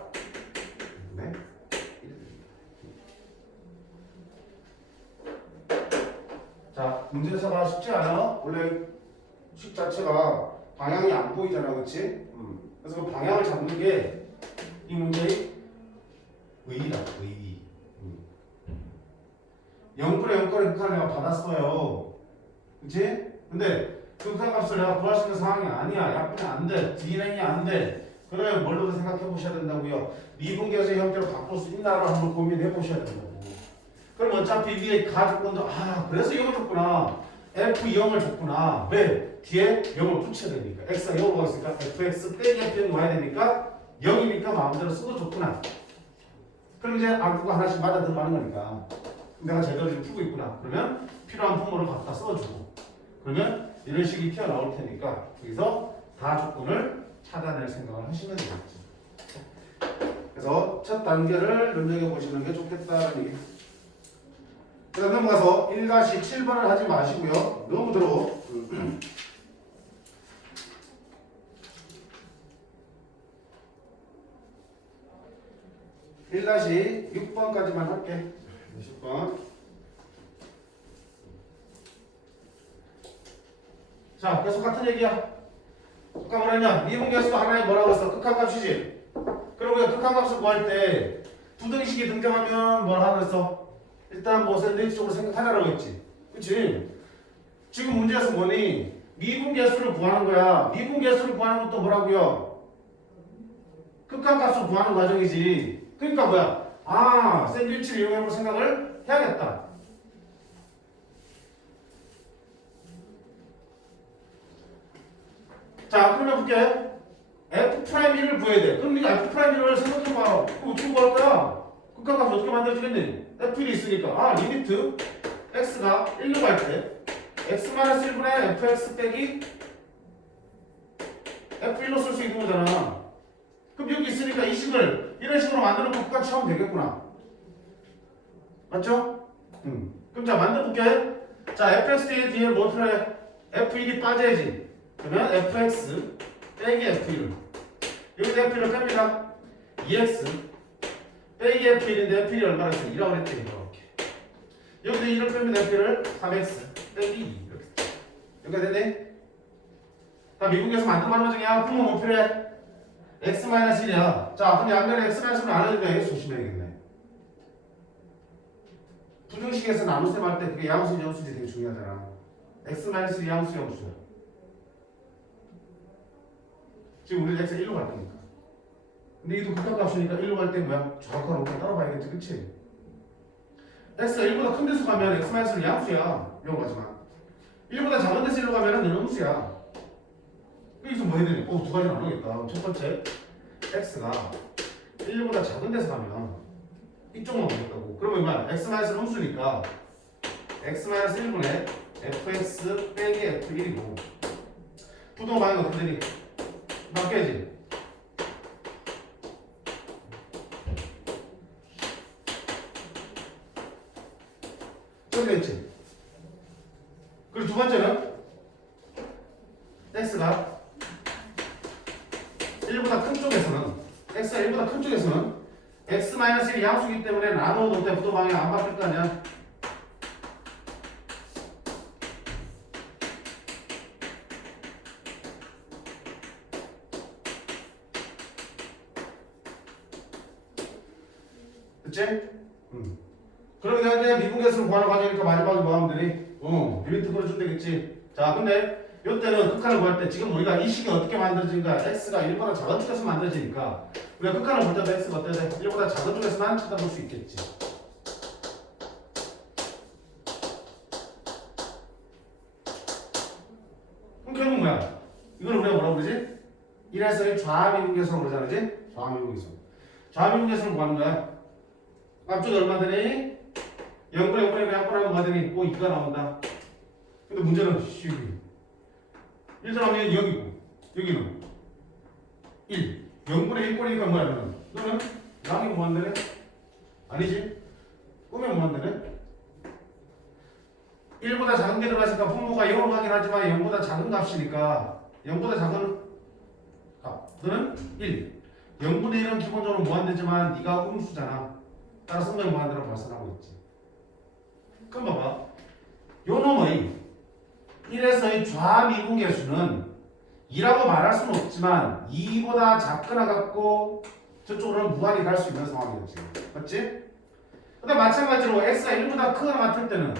네. 자, 문제서가 쉽지 않아. 원래 식 자체가 방향이 안 보이잖아, 그렇지? 그래서 그 방향을 잡는 게 이 문제의 의의다, 의의. 0분의 0거리 극한을 내가 받았어요, 그렇지? 근데 그 극한값을 내가 구할 수 있는 상황이 아니야. 약분이 안 돼, 진행이 안 돼. 그러면 뭘로 생각해 보셔야 된다고요? 미분계수의 형태로 바꿀 수 있나를 한번 고민해 보셔야 된다고. 그럼 어차피 위에 가조건도 그래서 0을 줬구나. F0을 줬구나. 왜? 뒤에 0을 붙여야 되니까. X가 0으로 있으니까 Fx 빼기 F는 와야 되니까 0이니까 마음대로 쓰고 줬구나. 그럼 이제 그거 하나씩 맞아 들어가는 거니까. 내가 제대로 지금 풀고 있구나. 그러면 필요한 부모를 갖다 써주고. 그러면 이런 식이 튀어나올 테니까 여기서 다 조건을 찾아낼 생각을 하시면 되겠죠. 그래서 첫 단계를 눈여겨보시는 게 좋겠다는 얘기. 그 다음 넘어가서 1-7번을 하지 마시고요. 너무 들어. 1-6번까지만 할게. 20번. 자, 계속 같은 얘기야. 아까 뭐랬냐? 미분계수 하나에 뭐라고 했어? 극한값이지. 그럼 우리가 극한값을 구할 때 부등식이 등장하면 뭐라 하랬어? 일단 뭐 샌드위치적으로 생각하자라고 했지. 그치? 지금 문제에서 뭐니? 미분계수를 구하는 거야. 미분계수를 구하는 것도 뭐라고요? 극한값을 구하는 과정이지. 그러니까 뭐야? 샌드위치를 이용해볼 생각을 해야겠다. 자, 그러면 볼게. F'1을 구해야 돼. 그럼 네가 F'1을 생각해봐. 그럼 어떻게 구할 거야? 극한값이 어떻게 만들어지겠니? F1이 있으니까. 리미트 x가 1로 갈 때 x-1분의 fx 빼기 f1로 쓸 수 있는 거잖아. 그럼 여기 있으니까 이 식을 이런 식으로 만들어 놓고 똑같이 하면 되겠구나. 맞죠? 그럼 자, 만들어 볼게. 자, fx 뒤에 뭐 필요해? f1이 빠져야지. 그러면 fx 빼기 f1. 여기서 f1을 뺍니다. 2x 빼기 f1인데 f1이 얼마나 있어? 2라고 그랬지. 이렇게. 여기서 2를 빼면 f1을 3x 빼기 2. 이렇게. 여기가 됐네? 자, 미분계수 만든 말 중이야. 분모 뭐 필요해? x-1이야. 자, 그럼 양면에 x-1을 안 해주면 여기 조심해야겠네. 부등식에서 나눗셈 할 때 그게 양수인지 영수인지 되게 중요하잖아. x-1이 양수 영수야. 지금 우리 x가 1로 갈 거니까. 근데 이도 극한값이니까 1로 갈 때 뭐야? 정확한 로가 따라봐야겠지, 그치? x가 1보다 큰 데서 가면 x-는 양수야. 이런 거지만 1보다 작은 데서 1로 가면 은 음수야. 여기서 뭐 해야 되니? 두 가지 나누겠다. 첫 번째, x가 1보다 작은 데서 가면 이쪽만 보겠다고. 그러면 뭐야? x-는 음수니까 x-1분의 fx 빼기 f1이고 부동 방향이 어떻게 되니? 바뀌어야지. 저기 있지. 그리고 두 번째는 x가 1보다 큰 쪽에서는 x가 1보다 큰 쪽에서는 x-1이 양수이기 때문에 나누어놓을 때 부동 방향이 안 바뀔 거 아니야. 그치? 그러게 이제 미분계수를 구하는 과정이니까 마지막에 뭐 하면 되니? 리미트 걸어주면 되겠지. 자, 근데 이때는 극한을 구할 때 지금 우리가 이 식이 어떻게 만들어진가? x가 1보다 작은 쪽에서 만들어지니까 우리가 극한을 볼 때도 x가 어때야 돼? 1보다 작은 쪽에서만 찾아볼 수 있겠지. 그럼 결국 뭐야? 이걸 우리가 뭐라고 그러지? 1에서의 좌미분계수라고 그러잖아, 그지? 좌미분계수. 좌미분계수를 구하는 거야. 앞쪽이 얼마 되니? 0분의 0분의 양분하면 뭐가 되니? 2가 나온다. 근데 문제는 1 들어가면 여기고 여기는 1. 0분의 1꼴이니까 뭐야? 너는 양이 뭐 한다네? 아니지? 꾸면 뭐 한다네? 1보다 작은 게 들어가니까 분모가 0으로 가긴 하지만 0보다 작은 값이니까 0보다 작은 값. 너는 1. 0분의 1은 기본적으로 무한대지만 네가 음수잖아. 따라서 성분이 무한대로 발산하고 있지. 그럼 봐봐. 요 놈의 1에서의 좌미분계수는 2라고 말할 수는 없지만 2보다 작거나 같고 저쪽으로는 무한히 갈 수 있는 상황이었지. 맞지? 그다음 마찬가지로 x가 1보다 크거나 같을 때는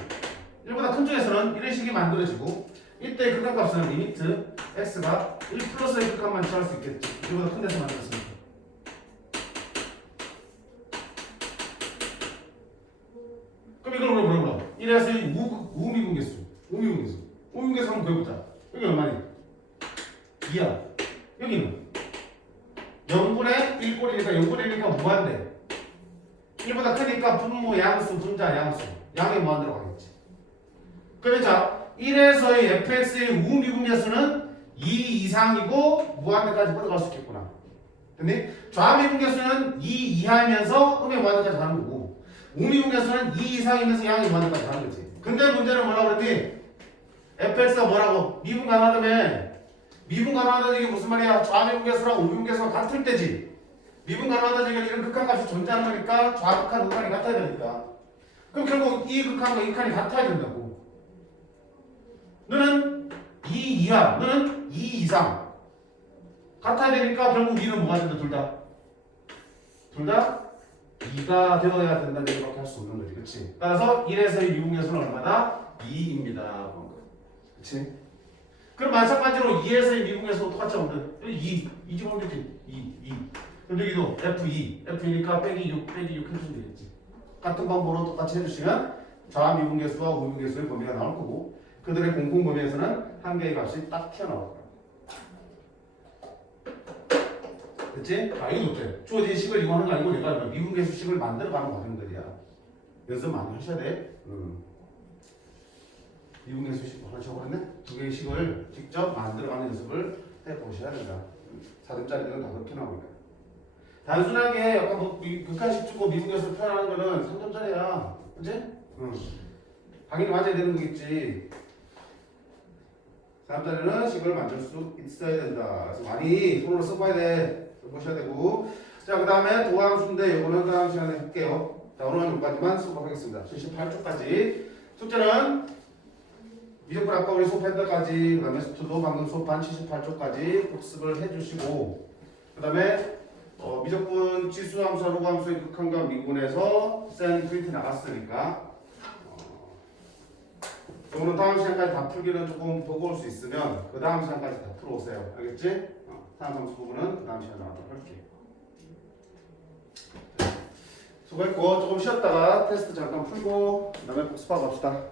1보다 큰 쪽에서는 이런 식이 만들어지고 이때 극한값은 리미트 x가 1 플러스의 극한만 취할 수 있겠지. 1보다 큰 데서 만들었으니까. 그럼 이걸 뭐라 1에서 우미분계수. 우미분계수 한번 구해보자. 여기 얼마니? 2야. 여기는 0분의 1꼴이니까 0분의 1이니까 무한대. 1보다 크니까 분모, 양수, 분자, 양수. 양이 무한대로 가겠지. 그러면 자, 1에서의 fx의 우미분계수는 2 이상이고 무한대까지 뻗어갈 수 있겠구나. 됐니? 좌미분계수는 2 이하이면서 음의 무한대까지 가는 거고 우미분계수는 2 이상이면서 양의 무한대까지 가는 거지. 근데 문제는 뭐라고 그랬니? fx가 뭐라고? 미분 가능하다며. 미분 가능하다는 이게 무슨 말이야? 좌미분계수랑 우미분계수가 같을 때지. 미분 가능하다는 얘기는 이런 극한값이 존재하는 거니까 좌극한 극한이 같아야 되니까. 그럼 결국 이 극한과 이 극한이 같아야 된다고. 너는 2 이하, 너는 2 이상. 같아야 되니까 결국 위는 뭐가 된다? 둘 다. 둘 다 2가 되어야 된다는 얘기밖에 할 수 없는 거지. 그치? 따라서 1에서의 미분계수는 얼마다? 2입니다. 그치? 그럼 마찬가지로 2에서의 미분계수도 똑같이 하면 돼. 2 집어넣으면 되지. 2. 그럼 여기도 F2. F니까 빼기 6 해주시면 되겠지. 같은 방법으로 똑같이 해주시면 좌미분계수와 우미분계수의 범위가 나올 거고 그들의 공통 범위에서는 한 개의 값이 딱 튀어나올 거야. 됐지? 아, 이거 어때? 주어진 식을 이용하는 거 아니고 내가 미분계수 식을 만들어가는 과정들이야. 연습 많이 하셔야 돼. 미분계수 식 하나 적어봤네? 2개의 식을 직접 만들어가는 연습을 해보셔야 된다. 4등짜리들은 다 그렇게 나오니까. 단순하게 약간 뭐 극한식 주고 미분계수 표현하는 거는 3점짜리야. 그치? 당연히 맞아야 되는 거겠지. 3점짜리는 식을 만들 수 있어야 된다. 그래서 많이 손으로 써봐야 돼. 써보셔야 되고. 자, 그 다음에 도함수인데 이거는 다음 시간에 할게요. 자, 오늘은 여기까지만 수업하겠습니다. 78초까지. 숙제는 미적분 아까 우리 수업했던 데까지, 그 다음에 수투도 방금 수업한 78초까지 복습을 해주시고, 그 다음에 미적분 치수함수와 로함수의 극한과 미분에서 센 프린트 나갔으니까 오늘 다음 시간까지 다 풀기는 조금 버거울 수 있으면 그 다음 시간까지 다 풀어오세요. 알겠지? 다음 함수 부분은 그 다음 시간에 나가도록 할게요. 수고했고 조금 쉬었다가 테스트 잠깐 풀고 그 다음에 복습하고 갑시다.